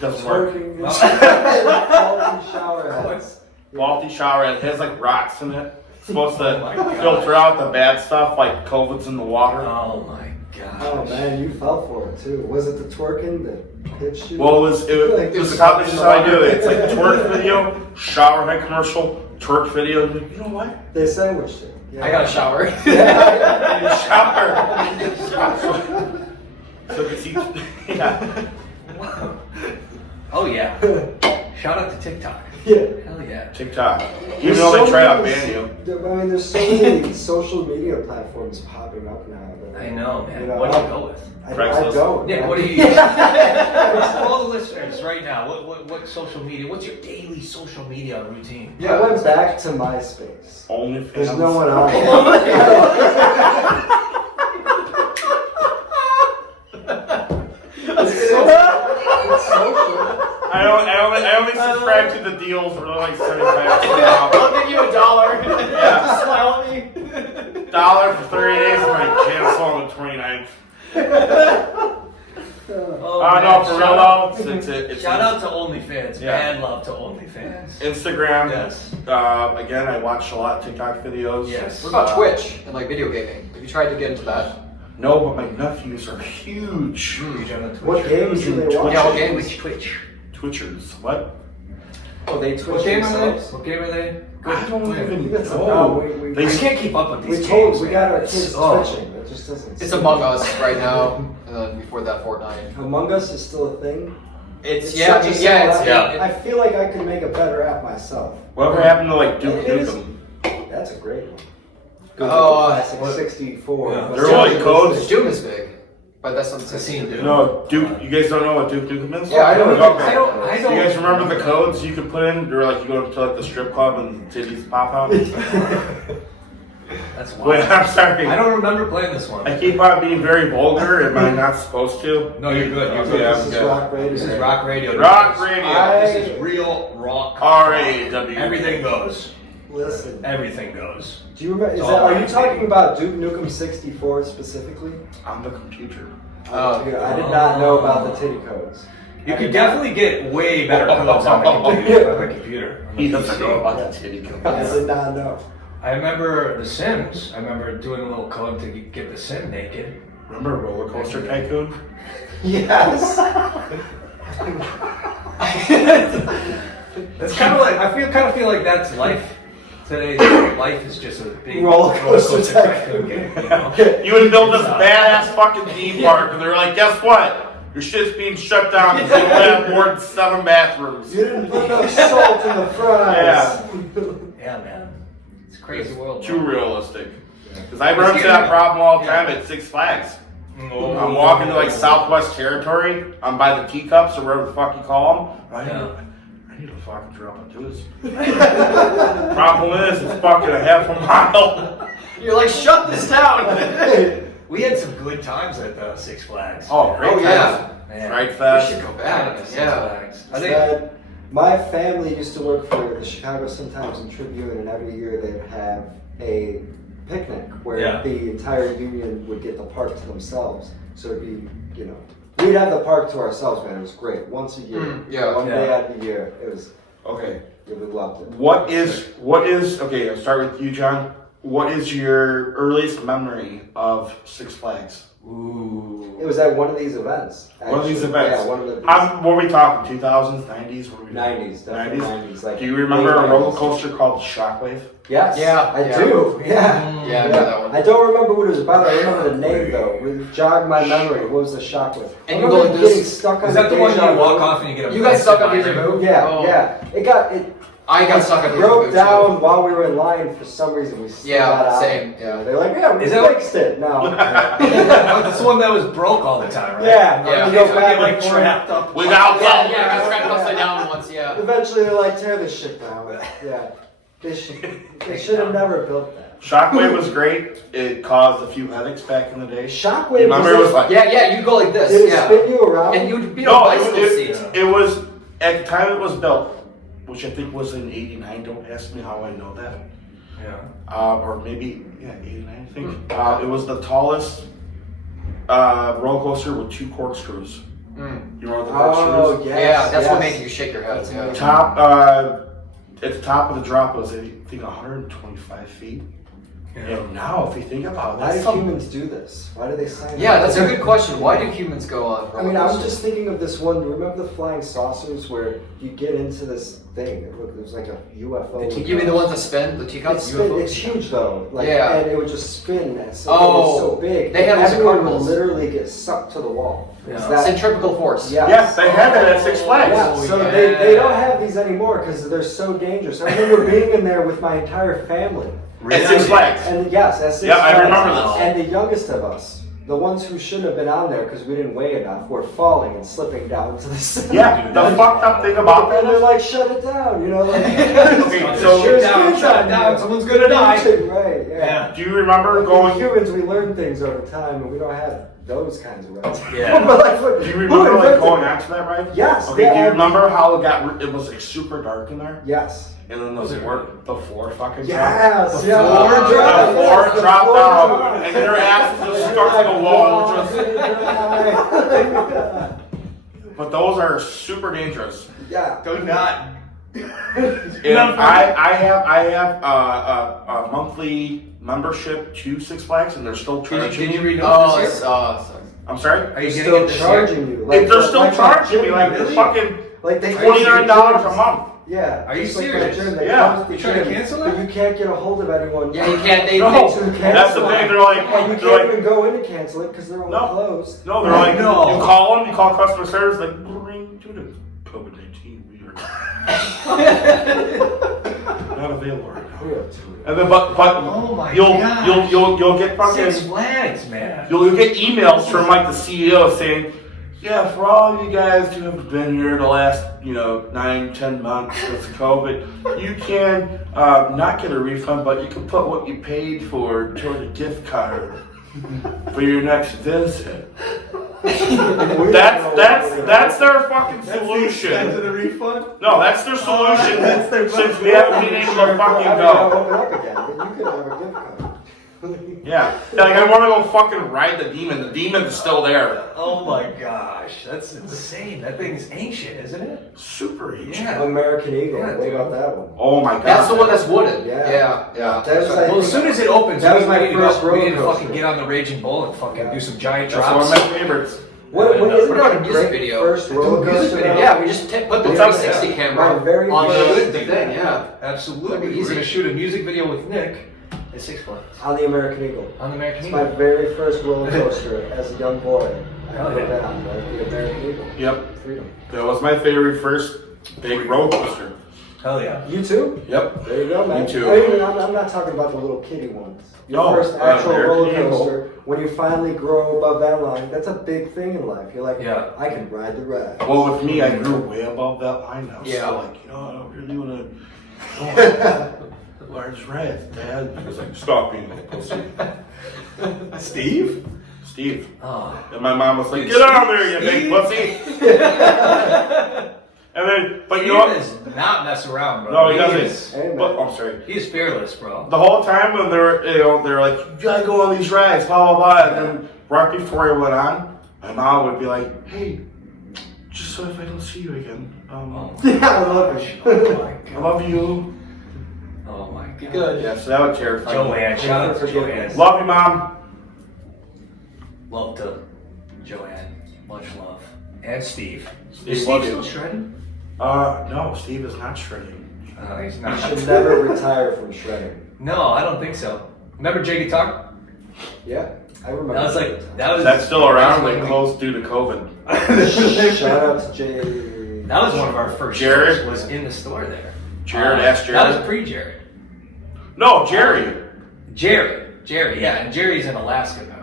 Doesn't work. Twerking is quality shower heads. Faulty shower head. It has like rocks in it. It's supposed to filter out the bad stuff like COVID's in the water. Oh my god. Oh man, you fell for it too. Was it the twerking that hit you? Well, this is how I do it. It's like twerk video, shower head commercial, twerk video. You know what? They sandwiched it. Yeah. I got a shower. Shower. So it's each, yeah. Oh yeah. Shout out to TikTok. Yeah. Hell yeah. TikTok. Even though they try to ban you. I mean, there's so many social media platforms popping up now. That, I know, man. you know, What do you go with? I Craigslist. don't. Nick, what do you use? For all the listeners right now, what social media, what's your daily social media routine? I went back to MySpace. OnlyFans. There's no one on there. It's social. I only subscribe to the deals where they're like 75 cents. I'll give you $1. Yeah. Smile at me. $1 for 30 days and I cancel on the 29th. Oh, No, for real though. It's Shout out to OnlyFans. Yeah. Mad love to OnlyFans. Instagram. Yes. Again, I watch a lot of TikTok videos. Yes. What about Twitch and like video gaming? Have you tried to get into that? No, but my nephews are huge. Huge on the Twitch. What games do they watch? Yeah, what games? Twitch. Twitchers. What? Oh, they Twitch What game are they? themselves. What game are they? I don't even That's know. no, I can't keep up with we these told games. we got our man. kids Oh. twitching. It just doesn't. It's Among Us right now, and then before that, Fortnite. Among Us is still a thing. It's such yeah, a it's simple yeah. app. I feel like I could make a better app myself. Whatever happened to like Duke It is- Nukem? That's a great one. Oh, Classic 64. Yeah. What's They're the like other codes. one? Doom is big. But that's what I'm saying. No, Duke. You guys don't know what Duke Nukem is? Yeah, I don't. I don't. You guys remember the codes you could put in? They're like you go to like the strip club and titties pop out. That's wild. Wait, I'm sorry. I don't remember playing this one. I keep on being very vulgar. Am I not supposed to? No, you're good. You're Okay, good. This is Rawk Radio. This is Rawk Radio. Rawk Radio. This is real rock. R-A-W. Everything goes. Listen. Everything goes. Do you remember? It's all Are you right, talking baby. about Duke Nukem 64 specifically? On the computer. Dude, I did not know about the titty codes. You could definitely get way better codes on the computer. He doesn't know about the titty codes. I did not know. I remember The Sims. I remember doing a little code to get the Sim naked. Remember Roller Coaster Tycoon? Yes. That's kind of like kind of feel like that's life. Today, life is just a big Roller Coaster Tycoon game. You know? You would build this badass fucking theme park, and they're like, guess what? Your shit's being shut down because you don't have more than 7 bathrooms. You didn't put no salt in the fries. Yeah, man. It's a crazy world. Too realistic. Because I run into that problem all the time at Six Flags. I'm walking to like Southwest Territory. I'm by the teacups or whatever the fuck you call them. I need to fucking drop a tooth. Problem is, it's fucking a half a mile. You're like, shut this down. We had some good times at Six Flags. Oh, great times. Yeah. Man. Right We fast. should go back. Six Yeah. Flags. I I think. think my family used to work for the Chicago Sun-Times and Tribune, and every year they'd have a picnic where the entire union would get the park to themselves. So it'd be, we'd have the park to ourselves, man. It was great. Once a year. One day out of the year. It was, Okay. we loved it. What is, okay, I'll start with you, John. What is your earliest memory of Six Flags? Ooh. It was at one of these events. One of these actually. events? Yeah, one of the What were we talking, 2000s, 90s? 90s, definitely 90s. Like do you remember late a roller 90s. coaster called Shockwave? Yes. Yeah, I yeah. do. Yeah. Yeah, I know that one. I don't remember what it was about. I remember the name though. It jogged my memory. What was the shockwave? And I you remember go like this? getting stuck on Is that the one deja you walk vu. off and you get a You got stuck on Deja Vu? Yeah, Oh. yeah. It I got stuck on Deja Vu broke too. down while we were in line for some reason. We still got out. Same. Yeah. They're like, yeah, we Is that- fixed it now. That's the one that was broke all the time, right? Yeah. Yeah. You You go back get like and forth. trapped up. Without Yeah, I got trapped upside down once. Yeah. Eventually, they're like, tear this shit down. Yeah. They should have never built that. Shockwave was great. It caused a few headaches back in the day. Shockwave. Remember, it was like Yeah. You go like this. Did it Yeah. spin you around? And you'd be on no, bicycle seats. it was at the time it was built, which I think was in '89. Don't ask me how I know that. Yeah. Or maybe 89. I think it was the tallest roller coaster with 2 corkscrews. You remember the corkscrews? Oh, yes, Yeah, that's what yes. made you shake your head. Yeah. Top at the top of the drop was I think 125 feet. And now, if you think about it, Why that's do humans do this? Why do they sign Yeah, up? that's a good question. Why do humans go on? I mean, I was just thinking of this one. Remember the flying saucers where you get into this thing? It was like a UFO. You mean the ones that spin, the teacups? It's huge though. Like, Yeah. And it would just spin. And so Oh, it was so big. they had those everyone would carnivals. literally get sucked to the wall. Yeah. Is that- Centripetal force. Yeah. yes, they had that at Six Flags. Yeah, Oh, so yeah. they don't have these anymore because they're so dangerous. I remember being in there with my entire family. At Six Flags. And yes, that's Six Yeah, I Flags. remember this. And the youngest of us, the ones who shouldn't have been on there because we didn't weigh enough, were falling and slipping down to the side. Yeah, the fucked up thing about that And they're is, like, shut it down, Like, okay, so Sure, down, kids shut on down, there. someone's gonna die. Right, yeah. do you remember Like, going? as humans, we learn things over time, and we don't have those kinds of rights. Yeah. But like, what- Do you who remember like invented going it? onto that ride? Yes. Okay, yeah, do you remember how it was like super dark in there? Yes. And then the floor fucking Yes. dropped. Yeah. floor The dropped. The floor yes, the dropped floor down, dropped. and their asses just stuck to the wall. But those are super dangerous. Yeah. Do not. And I have a monthly membership to Six Flags, and they're still Can charging you me. read Oh, this it's, year? I'm sorry. Are you getting Still it this charging year? you? They're still like charging me gym, like really? fucking Like they $29 a month. Yeah. Are you just like serious? that gym, they Yeah. close the You trying to gym, cancel but it? you can't get a hold of anyone. Yeah, you can't. They No, to cancel that's the thing. it. They're like, And you they're can't like, even go in to cancel it because they're all No. closed. no, they're like, No. you call them, you call customer service, like, bring to the COVID-19. We favorite. Not available right now. We have two. And then, but Oh my you'll gosh. you'll get fucking Six Flags, man. you'll get emails from like the CEO saying, yeah, for all of you guys who have been here the last 9-10 months with COVID, you can not get a refund, but you can put what you paid for toward a gift card for your next visit. That's their fucking solution. the refund? No, that's their solution. That's their Since we haven't been able to fucking go. Open up again, but you could have a gift card. Yeah, like I want to go fucking ride the demon. The demon is still there. Oh my gosh, that's insane. That thing's ancient, isn't it? Super ancient. Yeah. American Eagle. Yeah, What about that one? Oh my god. That's the one that's wooden. Yeah. Yeah. That was like, Well, as soon as it opens, that was we my need to first we need to roller fucking coaster. get on the Raging Bull and fucking do some giant That's drops. one of my favorites. What isn't What about that a music great video? First roller music coaster. video. Yeah, we just put the What's up, 360 My camera very on first- the thing. Yeah. Absolutely. That'd be We're easy. gonna shoot a music video with Nick at Six Flags On the American Eagle. on the American It's my Eagle. very first roller coaster as a young boy. I Hell ever yeah. been on the American Eagle. Yep. Freedom. That was my favorite first big roller coaster. Hell yeah. You too? Yep. There you go, man. Me too. I mean, I'm not talking about the little kiddie ones. Your No, first actual American roller Eagle. coaster, when you finally grow above that line, that's a big thing in life. You're like, Yeah. I can ride the ride. Well, with me, I grew way above that line now. Yeah. So, like, I don't really want to. Large red, Dad. He was like, stop being a pussy. Steve? Steve. Oh. And my mom was like, get out of there, you big pussy. And then, but you know what? Steve does not mess around, bro. No, he is- doesn't. But I'm sorry. He's fearless, bro. The whole time when they're like, you gotta go on these rides, blah blah blah. And then right before I went on, my mom would be like, hey, just so if I don't see you again, Yeah, I love it. Oh my I god. love you. Oh my god. Good. Yeah, so that would terrify me. Joanne, shout out to Joanne. Love you, mom. Love to Joanne. Much love. And Steve. Steve, Is love Steve you. still shredding? No, Steve is not shredding. He's You not. should never retire from shredding. No, I don't think so. Remember J Guitar? Yeah, I remember. That was like That's still around. They closed due to COVID. Shout out to Jay. That was one of our first Jared? shows, was in the store there. Jared, ask That was Jared. pre-Jared. No, Jerry. Jerry, yeah, and Jerry's in Alaska now.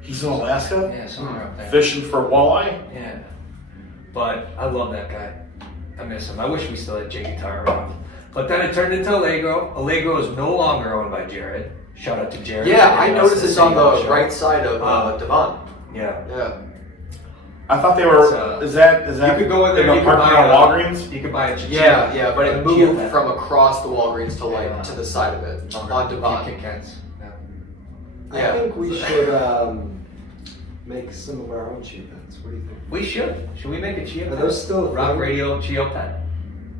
He's in Alaska, Yeah, somewhere up there. fishing for walleye. Yeah. But I love that guy. I miss him. I wish we still had J Guitar around. But then it turned into Allegro. Allegro is no longer owned by Jared. Shout out to Jared. Yeah, I noticed this this on the right side of Devon. Yeah. Yeah. I thought they were. It's, Is that You could go in there. the You could parking buy lot a Walgreens? You could buy a Yeah, but it moved Chia from across the Walgreens to like Yeah. to the side of it on Devon. Kit Kats. Yeah. I Yeah. think we should make some of our own Chia Pets. What do you think? We should. Should we make a Chia Are Pet? those still a Rawk thing? Radio Chia Pet.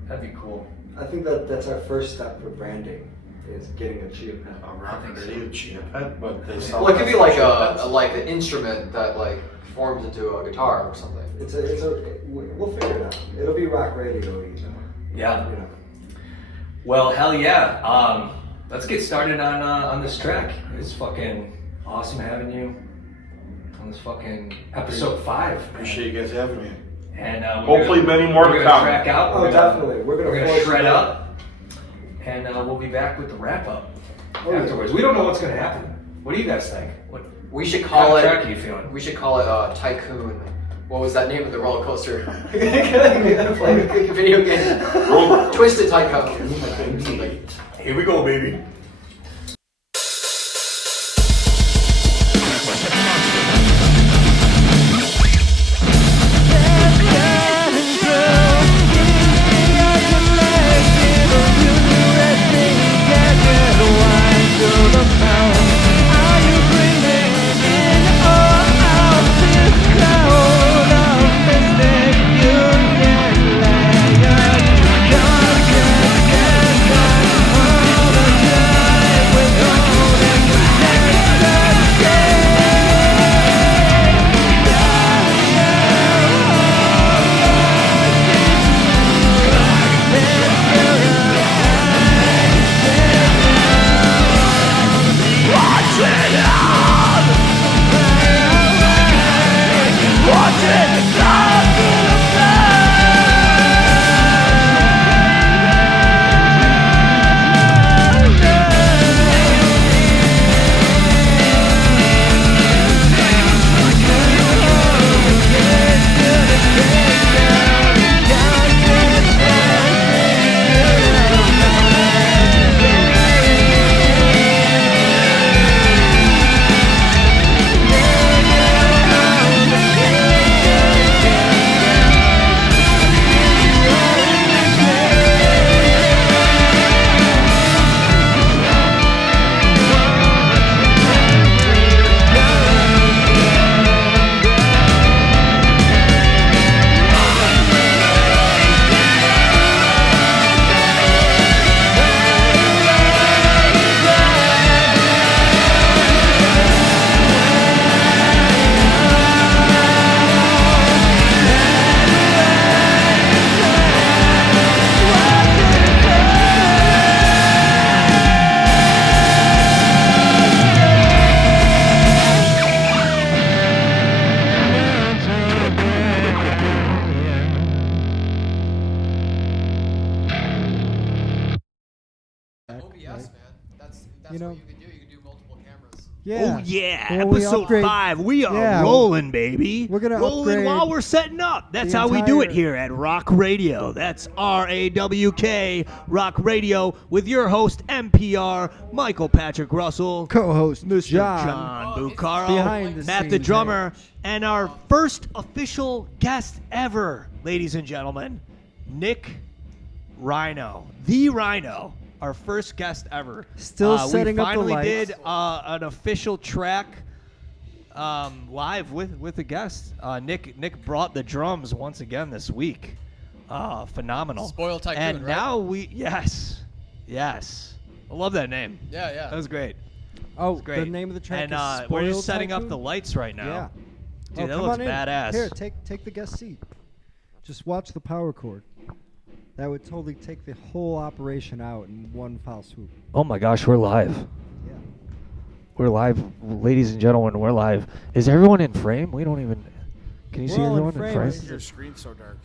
That'd be cool. I think that's our first step for branding, is getting a Chia Pet. A Rawk Radio Chia Pet, but they sell. Well, it could be like Chia a Pets. like an instrument that like forms into a guitar or something. We'll figure it out. It'll be Rawk Radio, you know. Yeah. You know. Well, hell yeah. Let's get started on this track. It's fucking awesome having you on this fucking episode 5. Appreciate you guys having me. And Hopefully many more we're to gonna come. track out. Oh, We're gonna- definitely. We're We're gonna force shred you- up, and we'll be back with the wrap up Oh, yeah. afterwards. We don't know what's gonna happen. What do you guys think? What We should kind call of it. track are you feeling? We should call it Tycoon. What was that name of the roller coaster? Playing a video game. Twisted Tycoon. Something. Here we go, baby. Yeah. Oh yeah, Well, we episode upgrade- 5. We are Yeah, rolling, baby. we're gonna rolling upgrade while we're setting up. That's the how we do it entire- here at Rawk Radio. That's RAWK, Rawk Radio, with your host MPR Michael Patrick Russell, Co-host Mr. John. John Bucaro, Behind the Matt the scenes, drummer, and our first official guest ever, ladies and gentlemen, Nick Ryno, the Ryno. Our first guest ever. Still setting we up the finally lights. did an official track live with a guest. Nick brought the drums once again this week. Phenomenal. Spoil Tycoon, And right? now yes. I love that name. Yeah, yeah. That was great. Oh, Great. the name of the track And is we're Spoil just setting up Tycoon? the lights right now. Yeah. Dude, that come looks on in. badass. Here, take the guest seat. Just watch the power cord. That would totally take the whole operation out in one foul swoop. Oh my gosh, we're live. Yeah. We're live, ladies and gentlemen. We're live. Is everyone in frame? We don't even. Can you We're see all in everyone in frame. frame? This is Your screen's so dark.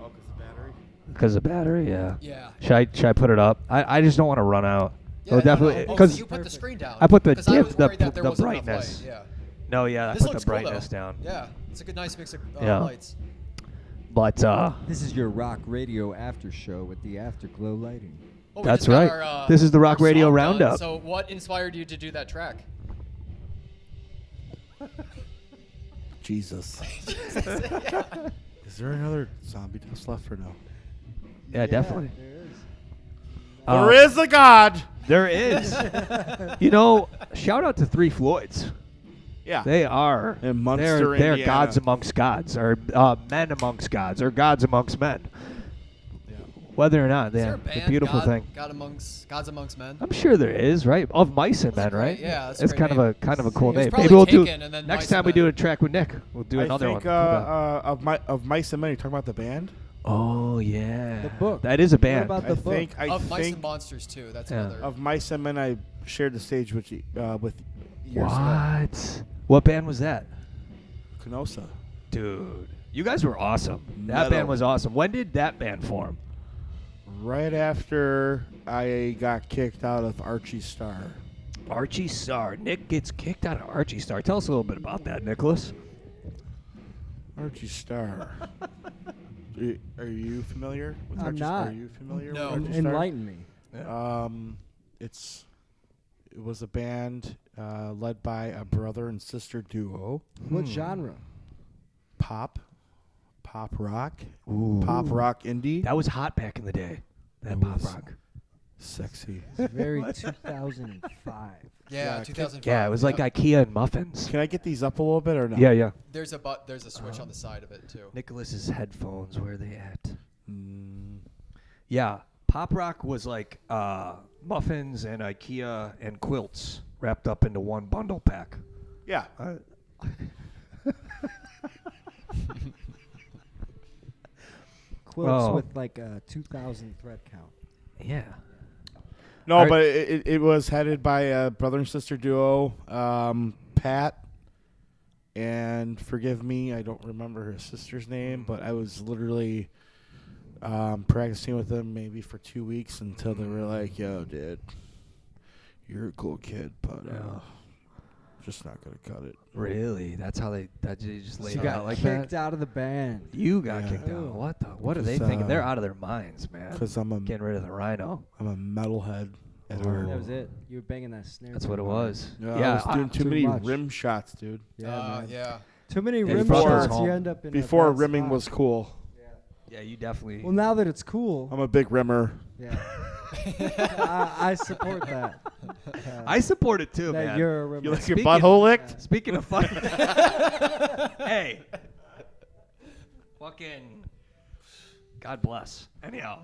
Oh, because the battery? Because of battery, yeah. Yeah. Should I put it up? I just don't want to run out. Yeah, Oh, no, definitely. no. Oh, Because so you put the screen down. I put the 'Cause I dip, was the worried that there the wasn't enough brightness. light, Yeah. No, yeah, I This put the looks cool, brightness though. down. Yeah. It's a good, nice mix of Yeah. lights. But This is your Rawk Radio after show with the afterglow lighting. Well, we That's just got right. our, This is the Rawk our Radio song done. Roundup. So what inspired you to do that track? Jesus. Is there another zombie dust left or no? yeah, definitely. There is. There is a God. There is. Shout out to Three Floyds. Yeah. They are. In Munster, they're Indiana. gods amongst gods, or men amongst gods, or gods amongst men. Yeah. Whether or not, Is there they're a band, a beautiful God, thing. Gods Amongst Men? I'm sure there is, right? Of mice and men, great- right? yeah, that's a it's great kind name. of a cool It was name. probably Maybe we'll do Taken and then next Mice time and we do Men. a track with Nick. We'll do another I think, one. of Mice and Men, you're talking about the band? Oh yeah, The book. That is a What band. about the book? Of Mice and Monsters too. That's Yeah. another. Of Mice and Men, I shared the stage with years ago. What? What band was that? Canosa. Dude, you guys were awesome. That Metal. band was awesome. When did that band form? Right after I got kicked out of Archie Star. Archie Star. Nick gets kicked out of Archie Star. Tell us a little bit about that, Nicholas. Archie Star. Are you familiar with I'm Archie not. Are you familiar No. with Archie Star? Enlighten me. It was a band led by a brother and sister duo. What genre? Pop rock, Ooh. pop rock indie. That was hot back in the day. That It pop was. rock. Sexy. It's very 2005. yeah, yeah, 2005. Yeah, it was like IKEA and muffins. Can I get these up a little bit or no? Yeah. There's a switch on the side of it too. Nicholas's headphones. Where are they at? Mm, Yeah, pop rock was like muffins and IKEA and quilts wrapped up into one bundle pack. yeah. Quilts Oh. with like a 2,000 thread count. Yeah. No, Are- but it was headed by a brother and sister duo, Pat, and forgive me, I don't remember her sister's name, but I was literally practicing with them maybe for 2 weeks until they were like, "Yo, dude, you're a cool kid, but just not gonna cut it." Really? That's how they just laid You it got out like kicked that? out of the band. You got Yeah. kicked out. Ooh. What are they Because, thinking? They're out of their minds, man. Because I'm a Getting rid of the rhino. metalhead. at Ooh. heart. That was it. You were banging that snare. That's too what it hard. was. Yeah, Yeah, I was doing too too many much. rim shots, dude. Yeah, man. Yeah. Too many It rim brought us shots. home. You end up in a Before bad rimming spot. was cool. Yeah, you definitely. Well, now that it's cool, I'm a big rimmer. yeah, I support that. I support it too, that man. you're a rimmer. You like your Speaking- butthole licked? Speaking of fun, hey, fucking, God bless. Anyhow,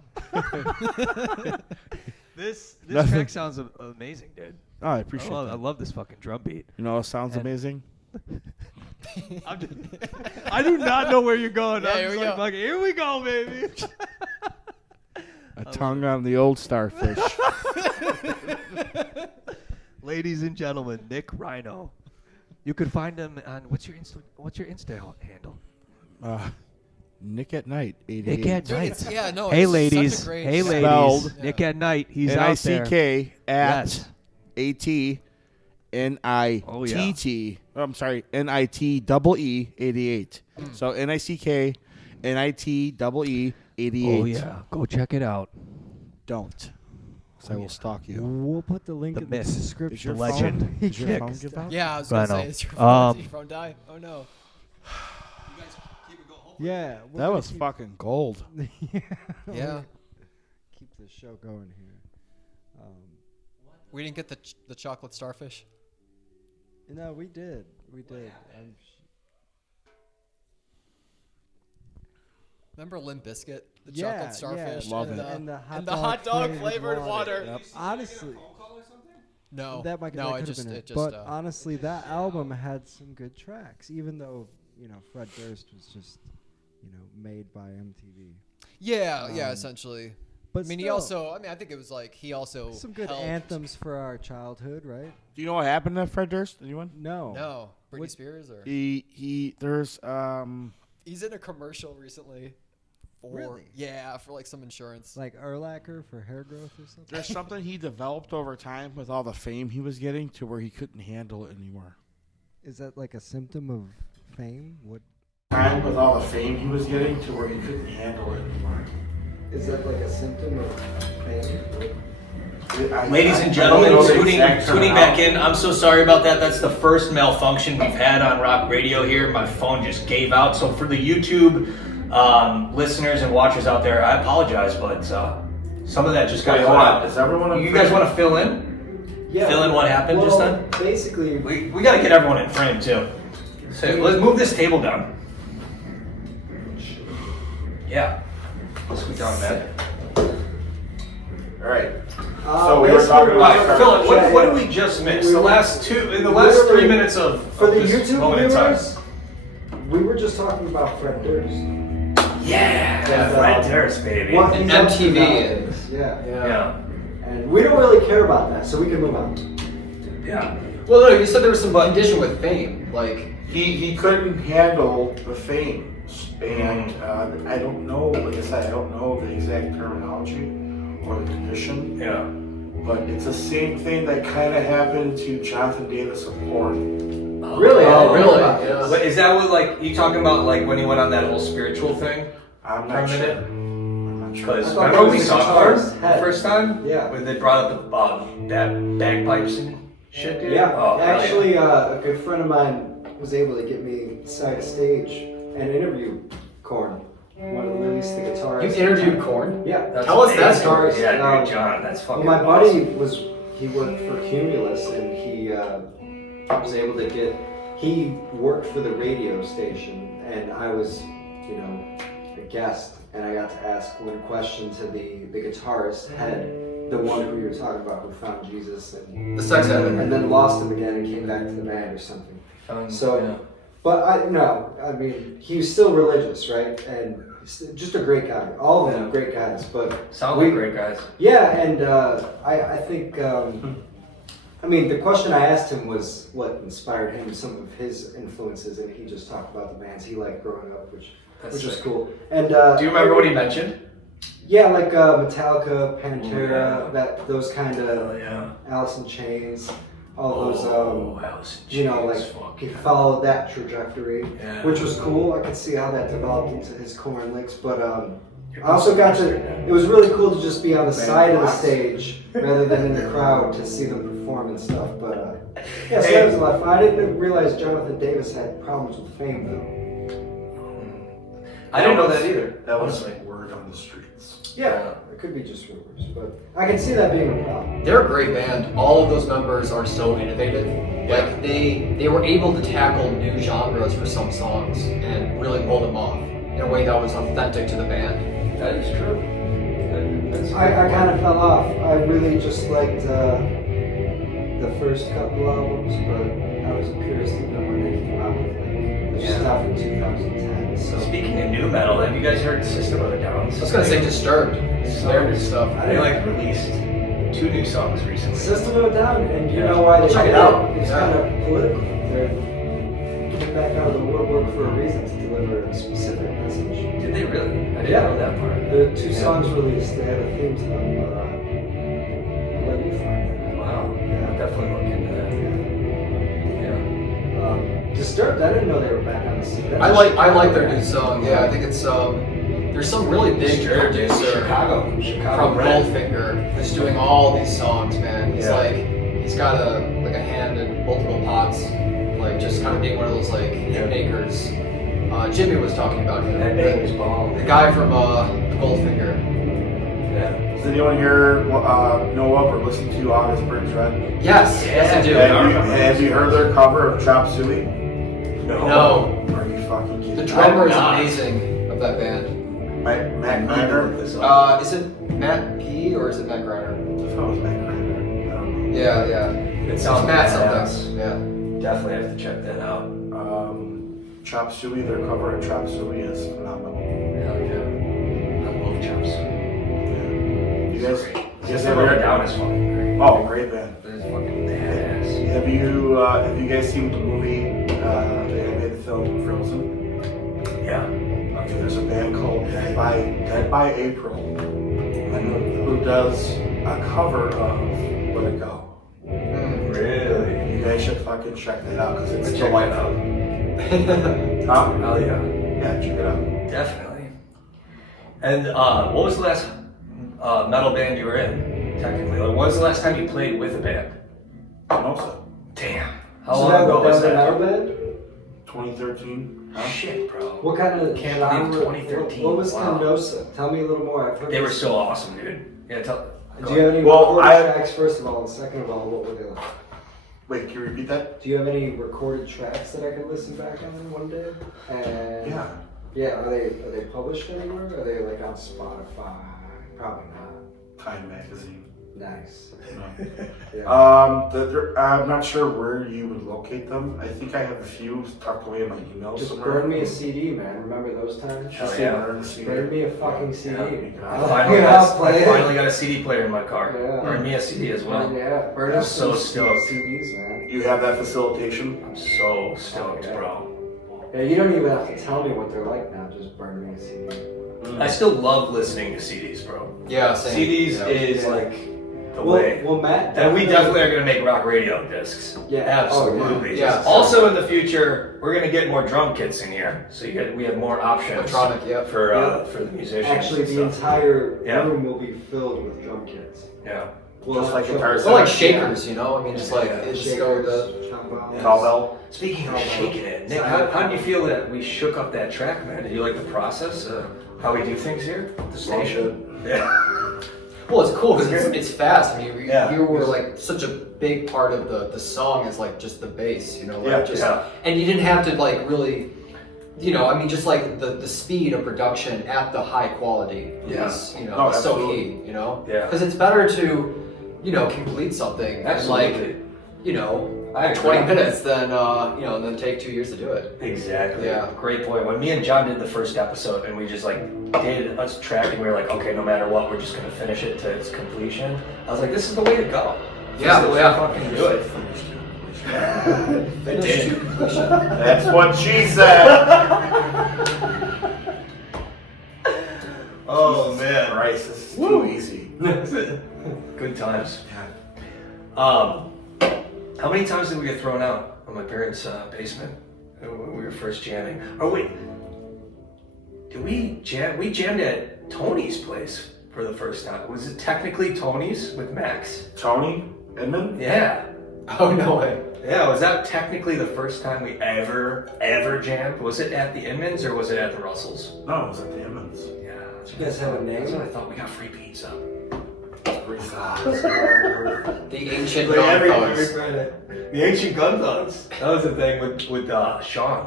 this Nothing. track sounds amazing, dude. Oh, I appreciate I that. love this fucking drum beat. You know, it sounds And- amazing. I do not know where you're going. Yeah, I'm here just we like, go. fucking, here we go, baby. A tongue on the old starfish. Ladies and gentlemen, Nick Ryno. You could find him on what's your Insta handle? Nick at Night. 88. Nick at Dude, Night. it's, yeah, no. Hey it's ladies, Such a great hey ladies. Spelled. Nick at Night. He's out there. NICK at Yes. AT NITT. I'm sorry, NITEE 88. So NICK NITEE 88. Oh yeah, go check it out. Don't. So I will stalk you. We'll put the link The in the myth. description. Is your The legend. phone, is your Yeah. phone give out? Yeah, I was gonna Ryno. say, is your phone, did your phone die? Oh no. Yeah. we're That gonna was keep- fucking gold. Yeah. Keep the show going here. We didn't get the chocolate starfish. No, we did. We did. Remember Limp Bizkit? The Yeah, chocolate starfish yeah, Love and, it. and the hot dog flavored water. Yep. Honestly, No, that might no, that it could just, have been it it. just. But honestly, that album had some good tracks, even though Fred Durst was just made by MTV. yeah, essentially. But I mean, still, I think it was like he also some good helped. anthems for our childhood, right? Do you know what happened to Fred Durst? Anyone? No. No, Britney What- Spears or There's he's in a commercial recently. For, Really? Yeah, for like some insurance. Like Erlacher for hair growth or something. there's something he developed over time with all the fame he was getting to where he couldn't handle it anymore. Is that like a symptom of fame? What? Time with all the fame he was getting to where he couldn't handle it anymore. Is that like a symptom of fame? Ladies and gentlemen, tuning back in, I'm so sorry about that. That's the first malfunction we've had on Rawk Radio here. My phone just gave out. So for the YouTube listeners and watchers out there, I apologize, but some of that just got cut out. Is everyone? You guys want to fill in? Yeah. Fill in what happened just then? Basically, We got to get everyone in frame too. So let's move this table down. Yeah. Scoot down, man. All right. So we were basically, talking about Philip, what did we just miss? The last 3 minutes of for the this YouTube moment in time. viewers, we were just talking about Fred Durst. Yeah, And, Fred Durst, baby. What And he's up to MTV. nowadays. Yeah. Yeah. And we don't really care about that, so we can move on. Yeah. Well, no, you said there was some condition with fame, like he couldn't handle the fame, and I don't know. Like I said, I don't know the exact terminology or the condition. Yeah. But it's the same thing that kind of happened to Jonathan Davis of Korn. Really? Oh, really? Yeah. But is that what, like, you talking about, like, when he went on that whole spiritual thing? I'm For a not sure. minute? I'm not sure. Because I thought remember that we was saw the Korn guitarist's the head. first time? Yeah. When they brought up the bagpipes and shit, dude? Yeah. Oh, hell Actually, a good friend of mine was able to get me side stage and interview Korn. One of the released the guitarist. you interviewed Korn. Yeah. That's Tell us that amazing. story. Yeah, dude, John, that's Well, fucking my buddy awesome. he worked for Cumulus, and he was able to get. He worked for the radio station, and I was, a guest, and I got to ask one question to the guitarist head, the one who you were talking about, who found Jesus and The sex head. and then lost him again and came back to the band or something. So, yeah. but I mean, he was still religious, right? And just a great guy. All of them great guys, but Sound like great guys. yeah, and I think, I mean, the question I asked him was what inspired him, some of his influences, and he just talked about the bands he liked growing up, which was sick. cool. And Do you remember what he mentioned? Yeah, like Metallica, Pantera, those kind of Yeah. Alice in Chains, all those. Alice in You know, Chains, like fuck he yeah. followed that trajectory, Yeah. which was cool. I could see how that developed into his Korn licks, but I also got to. It was really cool to just be on the side of the stage rather than in the crowd to see them perform and stuff. But yeah, so that was a lot of fun. I didn't realize Jonathan Davis had problems with fame though. I didn't know that either. That was honestly. word on the streets. Yeah, it could be just rumors, but I can see that being a problem. They're a great band. All of those members are so innovative. Like they were able to tackle new genres for some songs and really pull them off in a way that was authentic to the band. That is true. I kind of fell off. I really just liked the first couple albums, but I was a purist even when they came out with the stuff in 2010. So Speaking of new metal, have you guys heard System of a Down? I was gonna say Disturbed. Disturbed stuff. They like released 2 new songs recently. System of a Down, and you Yeah. know why they Check it did out. It's Yeah. kind of political. They're getting back out of the woodwork for a reason to deliver a specific message. Did they really? I didn't Yeah. know that part. The 2 songs released, they had a theme to them, but I'll let you find it. Wow. I'll definitely look into that. Disturbed. I didn't know they were back on the scene. I like their new song. Yeah, I think it's there's some really big producer Chicago from Red. Goldfinger who's doing all these songs, man. He's he's got a hand in multiple pots, like just kind of being one of those like hit makers. Jimmy was talking about him. That baby's bomb. The guy from Goldfinger. Yeah. Does anyone here know of or listen to August Burns Red? Yes, yes I do. Have you heard their cover of Chop Suey? No. Are you fucking kidding? The drummer is amazing of that band. Matt Griner? Is it Matt P or is it Matt Griner? I thought it was Matt Griner. Yeah. It sounds Matt badass. something. Yeah. Definitely have to check that out. Chop Suey, their cover of Chop Suey is phenomenal. Hell yeah. I love Chop Suey. You guys Ever Down is fucking great. Oh, great band. It's fucking badass. Have you guys seen the movie they made the film Frozen? Yeah. Okay, there's a band called Dead by April who does a cover of Let It Go. Really? You guys should fucking check that out because it's Check it delightful. Hell yeah. Yeah, check it out. Definitely. And what was the last metal band you were in, technically? Like, when was the last time you played with a band? Mimosa. Damn. How long ago was that? Metal band? 2013. Shit, bro. What kind of Can't believe genre? 2013. What was Wow. Canosa? Tell me a little more. I've heard They were this. so awesome, dude. Yeah, tell. Do you have any recorded tracks, first of all, and second of all, what were they like? Wait, can you repeat that? Do you have any recorded tracks that I could listen back on one day? And Yeah. are they published anywhere? Are they like on Spotify? Probably not. Time Magazine. Nice. No. Yeah. I'm not sure where you would locate them. I think I have a few tucked away in my emails Just somewhere. burn me a CD, man. Remember those times? Hell yeah. Burn me a fucking CD. I finally got a CD player in my car. Yeah. Burn me a CD as well. Yeah, burn I'm us so some stoked. CDs, man. You have that facilitation? I'm so stoked, bro. Yeah, you don't even have to tell me what they're like now. Just burn me a CD. I still love listening to CDs, bro. Yeah, same. CDs is like the way. Well, Matt. And we definitely are going to make Rawk Radio discs. Yeah, absolutely. Yeah. Also, in the future, we're going to get more drum kits in here, so we have more options. Electronic, for the musicians. Actually, the entire room will be filled with drum kits. Yeah. Well, just like guitars. Well, like shakers, you know. I mean, just like it's just go to cowbell. Speaking of shaking it, Nick, how do you feel that we shook up that track, man? Did you like the process of how we do things here at the station? Yeah. Well, it's cool because it's fast. I mean, Yeah. you were like such a big part of the song is like just the bass, you know. Like And you didn't have to like really, you know. I mean, just like the speed of production at the high quality is, you know, so key, you know. Yeah. Because it's better to, you know, complete something in like, you know, 20 minutes than you know, than take 2 years to do it. Exactly. Yeah. Great point. When me and John did the first episode and we just like did a track and we were like, okay, no matter what, we're just gonna finish it to its completion. I was like, this is the way to go. Yeah, Fucking do it. That's what she said. Oh man. Christ, this is too easy. Good times. How many times did we get thrown out of my parents' basement when we were first jamming? Oh wait, did we jam? We jammed at Tony's place for the first time. Was it technically Tony's with Max? Tony Edmund? Yeah. Oh no way. Yeah, was that technically the first time we ever jammed? Was it at the Inmans or was it at the Russells? No, it was at the Edmonds. Yeah. You guys have a name? That's what I thought. We got free pizza. The ancient Every gun Friday. The ancient gun thugs. That was the thing with Sean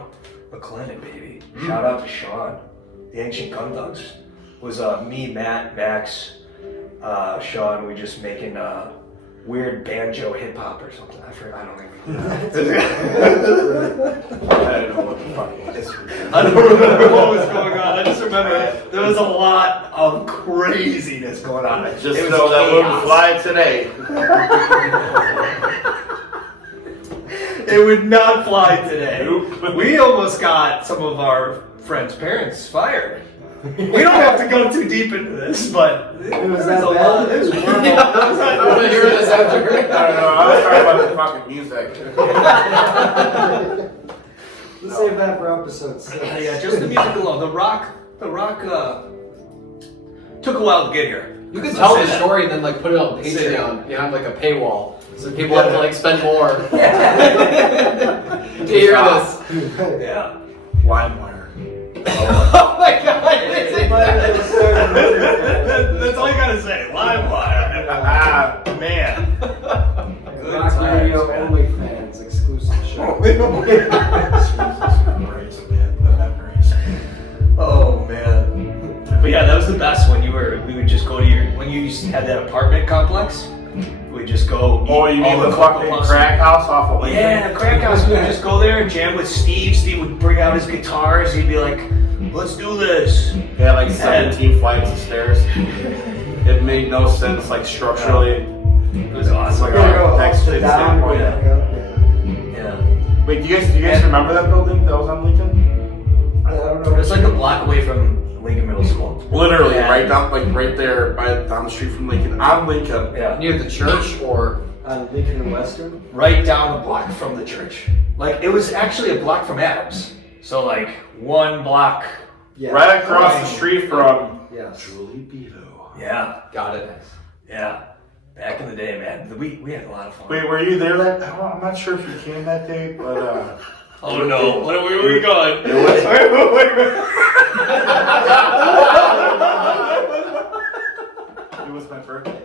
McClennan, baby. Shout out to Sean. The ancient gun thugs was me, Matt, Max, Sean. We just making weird banjo hip hop or something. I don't even. I don't know what the fuck it is. I don't remember what was going on. I just remember there was a lot of craziness going on. Just know that wouldn't fly today. It would not fly today. We almost got some of our friends' parents fired. We don't have to go too deep into this, but It was that bad? It was I want to hear this after. I don't know. I was talking about the fucking music. Let's save that for episode 6. Yeah, just the music alone. The Rawk took a while to get here. You could tell the story and then like put it on Patreon behind like a paywall, so people have to like spend more to hear this. Yeah. LimeWire. Oh my god! That's all you gotta say. LimeWire. Man. Good Rawk Radio times, man. OnlyFans exclusive show. Oh man. But yeah, that was the best when we would just go to when you had that apartment complex. We'd just go. Oh, you mean the fucking crack house off of Lincoln? Yeah, the crack house. We would just go there and jam with Steve. Steve would bring out his guitars. He'd be like, "Let's do this." Yeah, like 17 flights of stairs. It made no sense, like structurally. It was awesome. Like architecture standpoint. Yeah. Wait, do you guys remember that building that was on Lincoln? I don't know. It was like a block away from Lincoln Middle School. Literally, right down, like right there, down the street from Lincoln, on Lincoln. Yeah. Near the church or On Lincoln and Western? Right down the block from the church. Like, it was actually a block from Adams. So, like, one block. Yeah. Right across the street from Yes. Julie Beto. Yeah. got it. Yeah. Back in the day, man. We had a lot of fun. Wait, were you there that? I'm not sure if you came that day, but Oh no. Where are we going? It was. It was my birthday.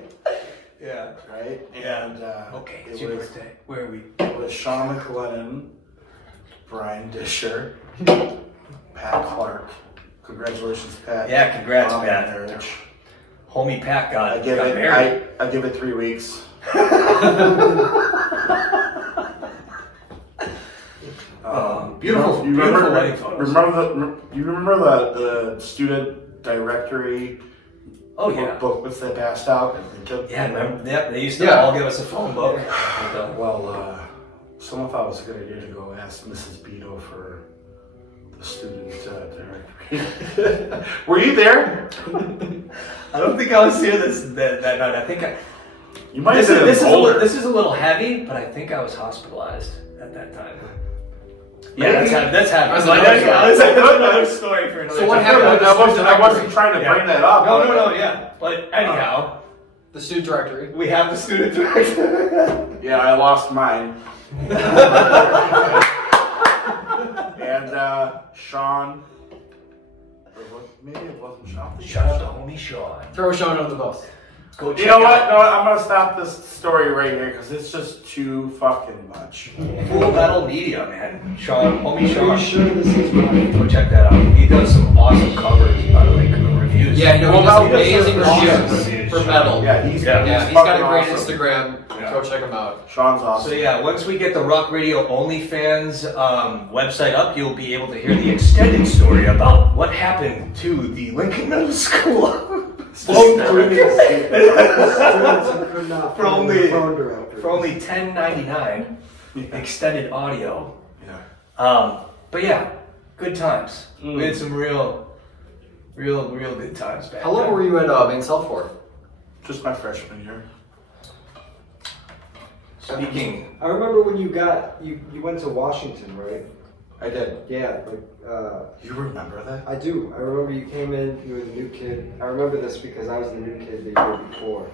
Yeah. Right? Yeah. And Okay, it it's your was, birthday. Where are we? It was Sean McLennan, Brian Disher, Pat Clark. Congratulations, Pat. Yeah, congrats, on Pat. marriage. Homie Pat got I give married. it. I give it 3 weeks. Beautiful, You beautiful remember, wedding photos. you remember the student directory Oh yeah. booklets they passed out? Yeah, remember? Yeah, they used to all give us a phone book. Well, someone thought it was a good idea to go ask Mrs. Beto for the student directory. Were you there? I don't think I was here that night. I think You might this have been is older. this is a little heavy, but I think I was hospitalized at that time. Maybe. Yeah, that's heavy. That's That's another story for another So what time. happened? I wasn't trying to bring that up. No, yeah. But anyhow, The student directory. we have the student director. Yeah, I lost mine. And Sean. Maybe it wasn't Sean. Shout out to homie Sean. Throw Sean under the bus. Go check You know what? out No, I'm gonna stop this story right here because it's just too fucking much. Full Metal Media, man. Sean, homie Sean. Are you sure this is right? Go check that out. He does some awesome covers, by the way, reviews. Yeah, you know, he Well, does amazing awesome. reviews for metal. Yeah, he's Yeah, he's got a fucking great awesome. Instagram. Yeah. Go check him out. Sean's awesome. So yeah, once we get the Rawk Radio OnlyFans website up, you'll be able to hear the extended story about what happened to the Lincoln Middle School. Students who could not For find only- their phone directories. For only $10.99, extended audio. Yeah. But yeah, good times. Mm. We had some real good times back How long then. were you at Main South for? Just my freshman year. Speaking, I remember when you went to Washington, right? I did. Yeah, You remember that? I do. I remember you came in, you were the new kid. I remember this because I was the new kid the year before,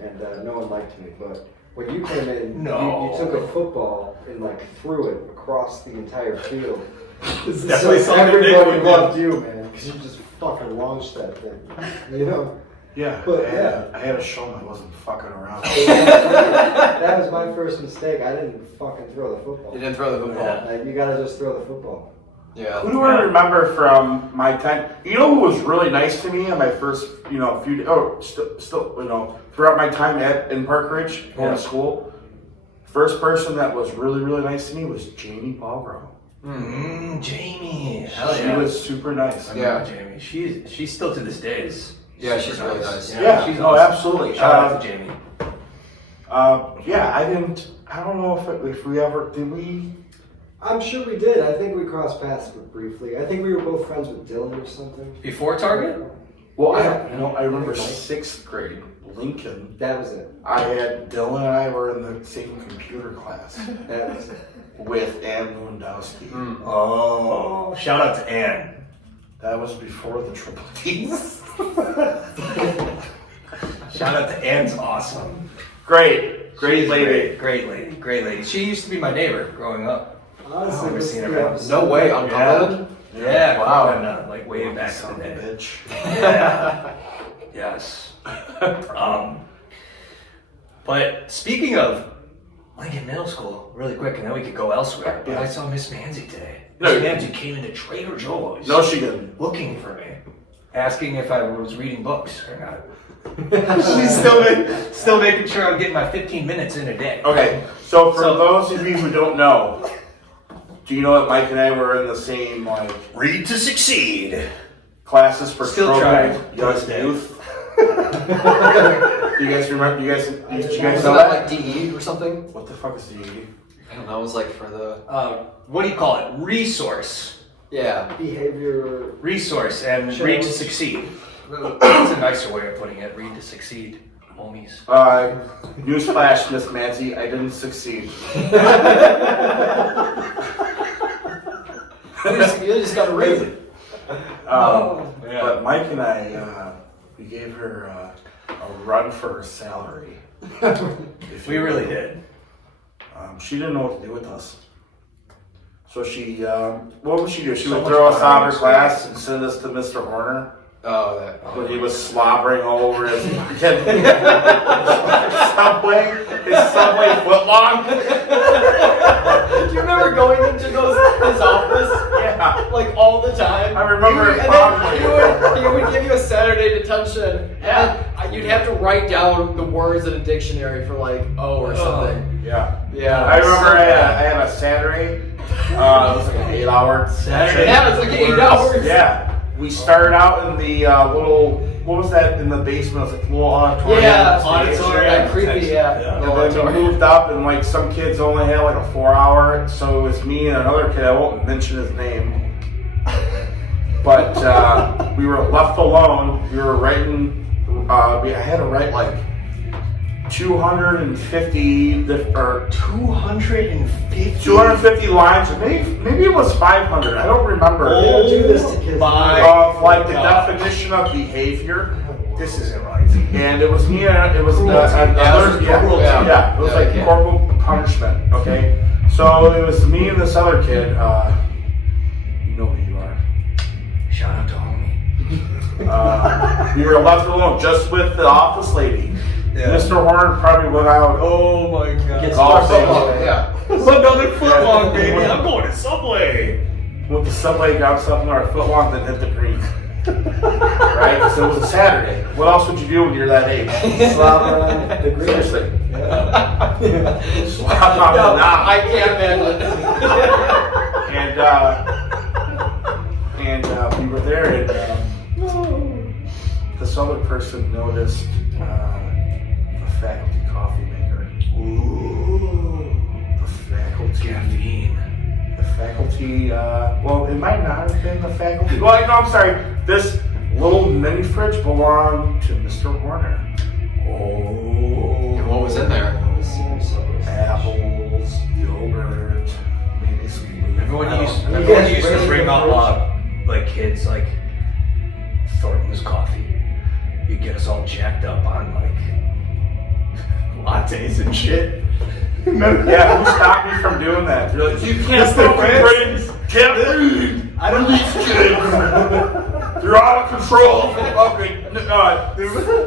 and no one liked me. But when you came in, No. you took a football and like threw it across the entire field. Definitely something everybody Nick would do. loved you, man, because you just fucking launched that thing. You know? Yeah. But, I had to show him I wasn't fucking around. That was my first mistake. I didn't fucking throw the football. You didn't throw the football. Yeah. Like, you gotta just throw the football. Yeah. Who do I remember from my time? You know who was really nice to me in my first, still, throughout my time in Park Ridge, going to school? First person that was really, really nice to me was Jamie Ballrow. Jamie. Hell She yeah. was super nice. I know Jamie. She's still to this day is. Yeah, super she's really nice. Yeah, she's no, awesome. absolutely. Shout out to Jamie. I don't know if we ever, did we? I'm sure we did. I think we crossed paths briefly. I think we were both friends with Dylan or something. Before Target? Well, Yeah. I remember 6th grade, Lincoln. That was it. I had, Dylan and I were in the same computer class. That was it. with Ann Lewandowski. Oh, shout out to Ann. That was before the Triple D's. Shout out to Ann's awesome. Great lady. Great lady. She used to be my neighbor growing up. Honestly, I've never this seen is her the around. episode. No way, on Cumberland? Yeah, Wow. Cumberland, like way back in the day. Bitch. Yeah. Yes. But speaking of Lincoln Middle School, really quick, and then we could go elsewhere. But I saw Miss Manzi today. No, Miss Manzi came into Trader Joe's. No, she didn't. Looking for me, asking if I was reading books or not. She's still making sure I'm getting my 15 minutes in a day. Okay, so for those of you who don't know, do you know that Mike and I were in the same Read to succeed. classes for Still struggling trying. young youth? Do you guys remember? Did you guys Wasn't know that that? like DE or something? What the fuck is DE? I don't know, it was like for the... What do you call it? Resource. Yeah. Behavior. Resource and Sure. read to succeed. That's a nicer way of putting it. Read to succeed, homies. Newsflash, Miss Manzi, I didn't succeed. You just got to read it. But Mike and I, we gave her a run for her salary. We really did. She didn't know what to do with us. So she, what would she do? She So would much throw us out of her fun. class and send us to Mr. Horner. Oh, that. When he was slobbering all over his fucking subway footlong. Do you remember going into his office? Yeah. Like all the time? I remember it And fondly. then he would give you a Saturday detention. And you'd have to write down the words in a dictionary for like or something. Yeah. Yeah. I remember I had a Saturday. It was like an 8-hour Saturday. Yeah, it's like 8 hours. Yeah. We started out in the little, what was that in the basement? It was like a little auditorium. Yeah, Auditorium. Yeah, creepy, yeah. Yeah. And then we moved up, and like some kids only had like a 4-hour, so it was me and another kid. I won't mention his name, but we were left alone. We were writing. I had to write like 250 or 250 lines, or maybe it was 500. I don't remember. They don't do this to kids. Of like the gosh. definition of behavior. This isn't right. And it was me and it was Cruelty. another, Cruelty. yeah, it was like Yeah. corporal punishment, okay? So it was me and this other kid, you know who you are. Shout out to homie. We were left alone just with the office lady. Yeah. Mr. Horn probably went out, Oh my god. Gets golfing Yeah. Another footlong, baby. I'm going to Subway. with the subway, got something on our footlong, then hit the green. Right? Because it was a Saturday. What else would you do when you're that age? Slap on the green. Seriously. Yeah. Slap on the knob. I can't imagine. And we were there, and this other person noticed the faculty coffee maker. Ooh. The faculty. Caffeine. The faculty, well, it might not have been the faculty. Well, no, I'm sorry. This little mini fridge belonged to Mr. Horner. Oh. And what was in there? Apples, yogurt, maybe some Everyone used to raised bring the up fridge? like kids like Thornton's coffee. You'd get us all jacked up on like lattes and shit. Yeah, who stopped me from doing that? You're like, you can't Mr. fucking bring caffeine. I don't These kids, they're out of control. Fucking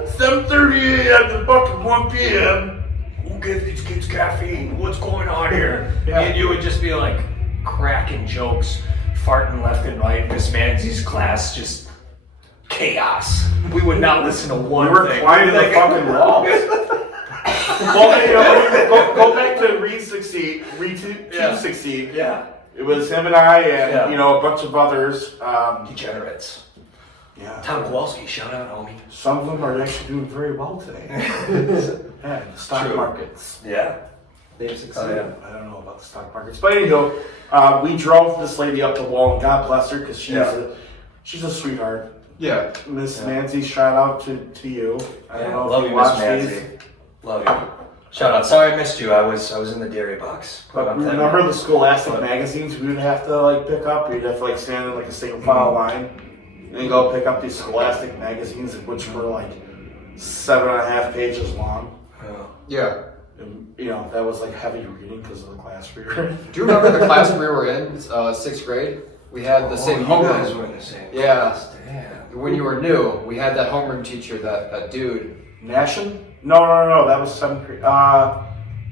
7:30 at the fucking 1 p.m. Who gives these kids caffeine? What's going on here? Yeah. And you would just be like cracking jokes, farting left and right. Miss Manzi's class, just chaos. We would not listen to one We were thing. climbing the fucking walls. Well, you know, go back to Read to Succeed. Yeah. It was him and I and, Yeah. you know, a bunch of others. Degenerates. Yeah. Tom Kowalski, shout out, homie. Some of them are actually doing very well today. Yeah, the stock True. markets. Yeah. They've succeeded. I don't know about the stock markets. But anyhow, we drove this lady up the wall, and God bless her, because she's a sweetheart. Yeah. Miss Nancy, shout out to you. I don't know Love if you, you Miss watch these. Manzi. Love you. Shout out. Sorry I missed you. I was in the dairy box. But remember the Scholastic magazines we would have to like pick up? We'd have to like stand in like a single file line and then go pick up these Scholastic magazines, which were like 7.5 pages long. Yeah. And, you know, that was like heavy reading because of the class we were in. Do you remember the class we were in, 6th grade? We had the same you homeroom. guys were in the same Yeah. class. Damn. When you were new, we had that homeroom teacher, that dude. Nation? No, that was 7th grade.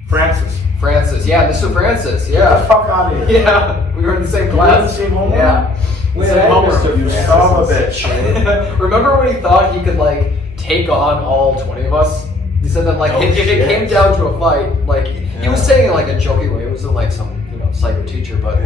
Francis. Yeah, Mr. Francis, Get the yeah. fuck out of here. Yeah, we were in the same You were in the class. same homeroom? Yeah. Wait, Same I had homeroom. Mr. You Francis son of a in bitch. Remember when he thought he could like take on all 20 of us? He said that like if it came down to a fight, like he was saying it in like a joking way. It wasn't like some psycho teacher, but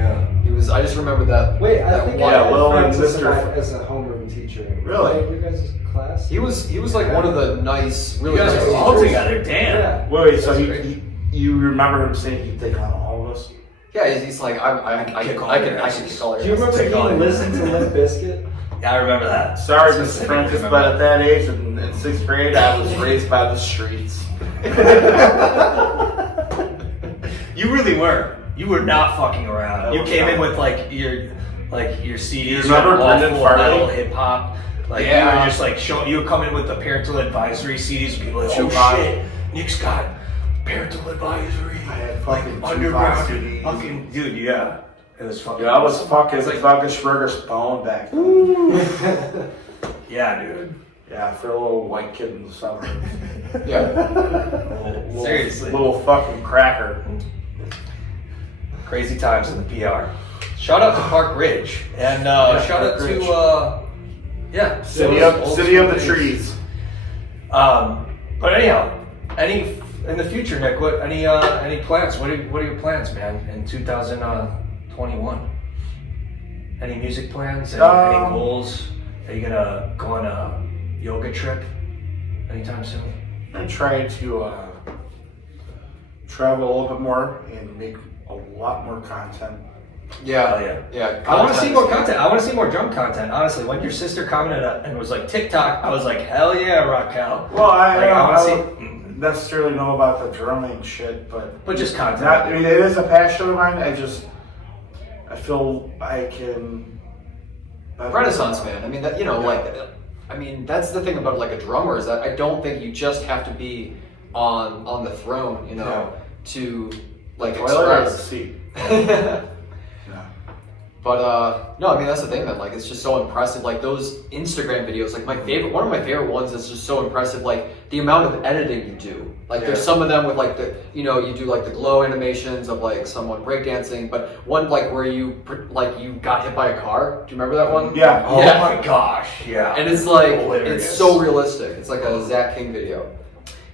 he was. I just remember that. Wait, I that think one. I had Will and Francis Mr. as a homeroom teacher. Really? Like, you guys' class? He was like one of the nice, really You guys nice were all teachers. together. Damn. Yeah. Wait, so That's you remember him saying he'd take on all of us? Yeah, he's like I can kick all your asses. Do you remember Take all he your- listened to Limp Bizkit? Yeah, I remember that. Sorry, Mr. Specifically Francis, remember but at that age, in 6th grade, I was raised by the streets. You really were. You were not fucking around. I You was came in not. with your CDs. You remember all Brendan full Farley? metal, hip hop. Like Yeah. you were just like showing. You would come in with the parental advisory CDs. People like, oh Tupac. shit, Nick's got parental advisory. I had Like fucking underground. Tupac CDs. Fucking dude, yeah. It was fucking. Yeah, I was awesome. fucking It's like, Douglas Schroeder's bone back then. yeah, dude. Yeah, for a little white kid in the suburbs. Yeah. Little- Seriously. Little fucking cracker. Crazy times in the PR. Shout out to Park Ridge and shout out Park Ridge. to City old of school the days. trees. But anyhow, in the future, Nick, any plans? What are your plans, man, in 2021? Any music plans? Any goals? Are you gonna go on a yoga trip anytime soon? I'm trying to travel a little bit more and make a lot more content. Hell yeah. Yeah. I want to see more content. I want to see more drum content. Honestly, when your sister commented and was like TikTok, I was like, hell yeah, Raquel. Well, I Like, don't necessarily know about the drumming shit, but just content. I mean, it is a passion of mine. I feel I can. Renaissance man. I mean that that's the thing about like a drummer is that I don't think you just have to be on the throne, to like Toilet or express. seat. But no, I mean that's the thing, man. Like it's just so impressive. Like those Instagram videos, like one of my favorite ones is just so impressive. Like the amount of editing you do. Like there's some of them with like you do like the glow animations of like someone breakdancing, but one like where you got hit by a car. Do you remember that one? Yeah. Oh Yeah. my gosh, yeah. And it's like Hilarious. it's so realistic. It's like a Zach King video.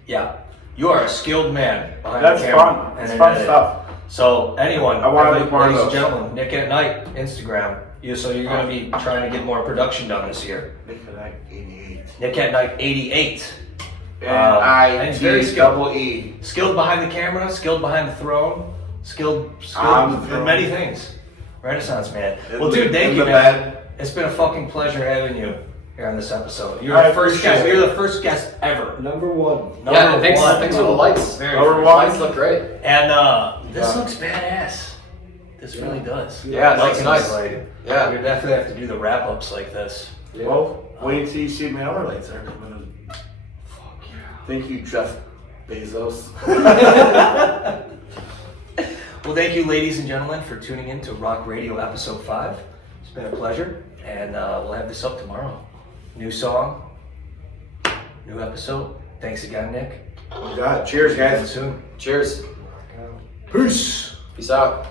Yeah. You are a skilled man behind That's the camera. fun. and It's an fun edit. stuff. So anyone, I wanna make more of ladies and those. gentlemen, Nick at Night, Instagram. So you're going to be trying to get more production done this year. Nick at Night 88. Nick at Night 88. And he's very skilled. double E. Skilled behind the camera, skilled behind the throne, skilled On the in throne. many things. Renaissance man. In Well, the- dude, thank in you, the man. bed. It's been a fucking pleasure having you here on this episode. You're I the first appreciate guest. it. You're the first guest ever. Number one. Yeah, Number thanks one. for the lights. Very Number first. one. Lights look great. And this Yeah. looks badass. This really does. Yeah, it Like, looks it's nice. Like, Yeah. we definitely have to do the wrap ups like this. Yeah. Well, wait until you see my other lights that are coming in. Fuck yeah. Thank you, Jeff Bezos. Well, thank you, ladies and gentlemen, for tuning in to Rawk Radio Episode 5. It's been a pleasure, and we'll have this up tomorrow. New song, new episode. Thanks again, Nick. Oh, God. Cheers, See you guys. soon. Cheers. Peace. Peace out.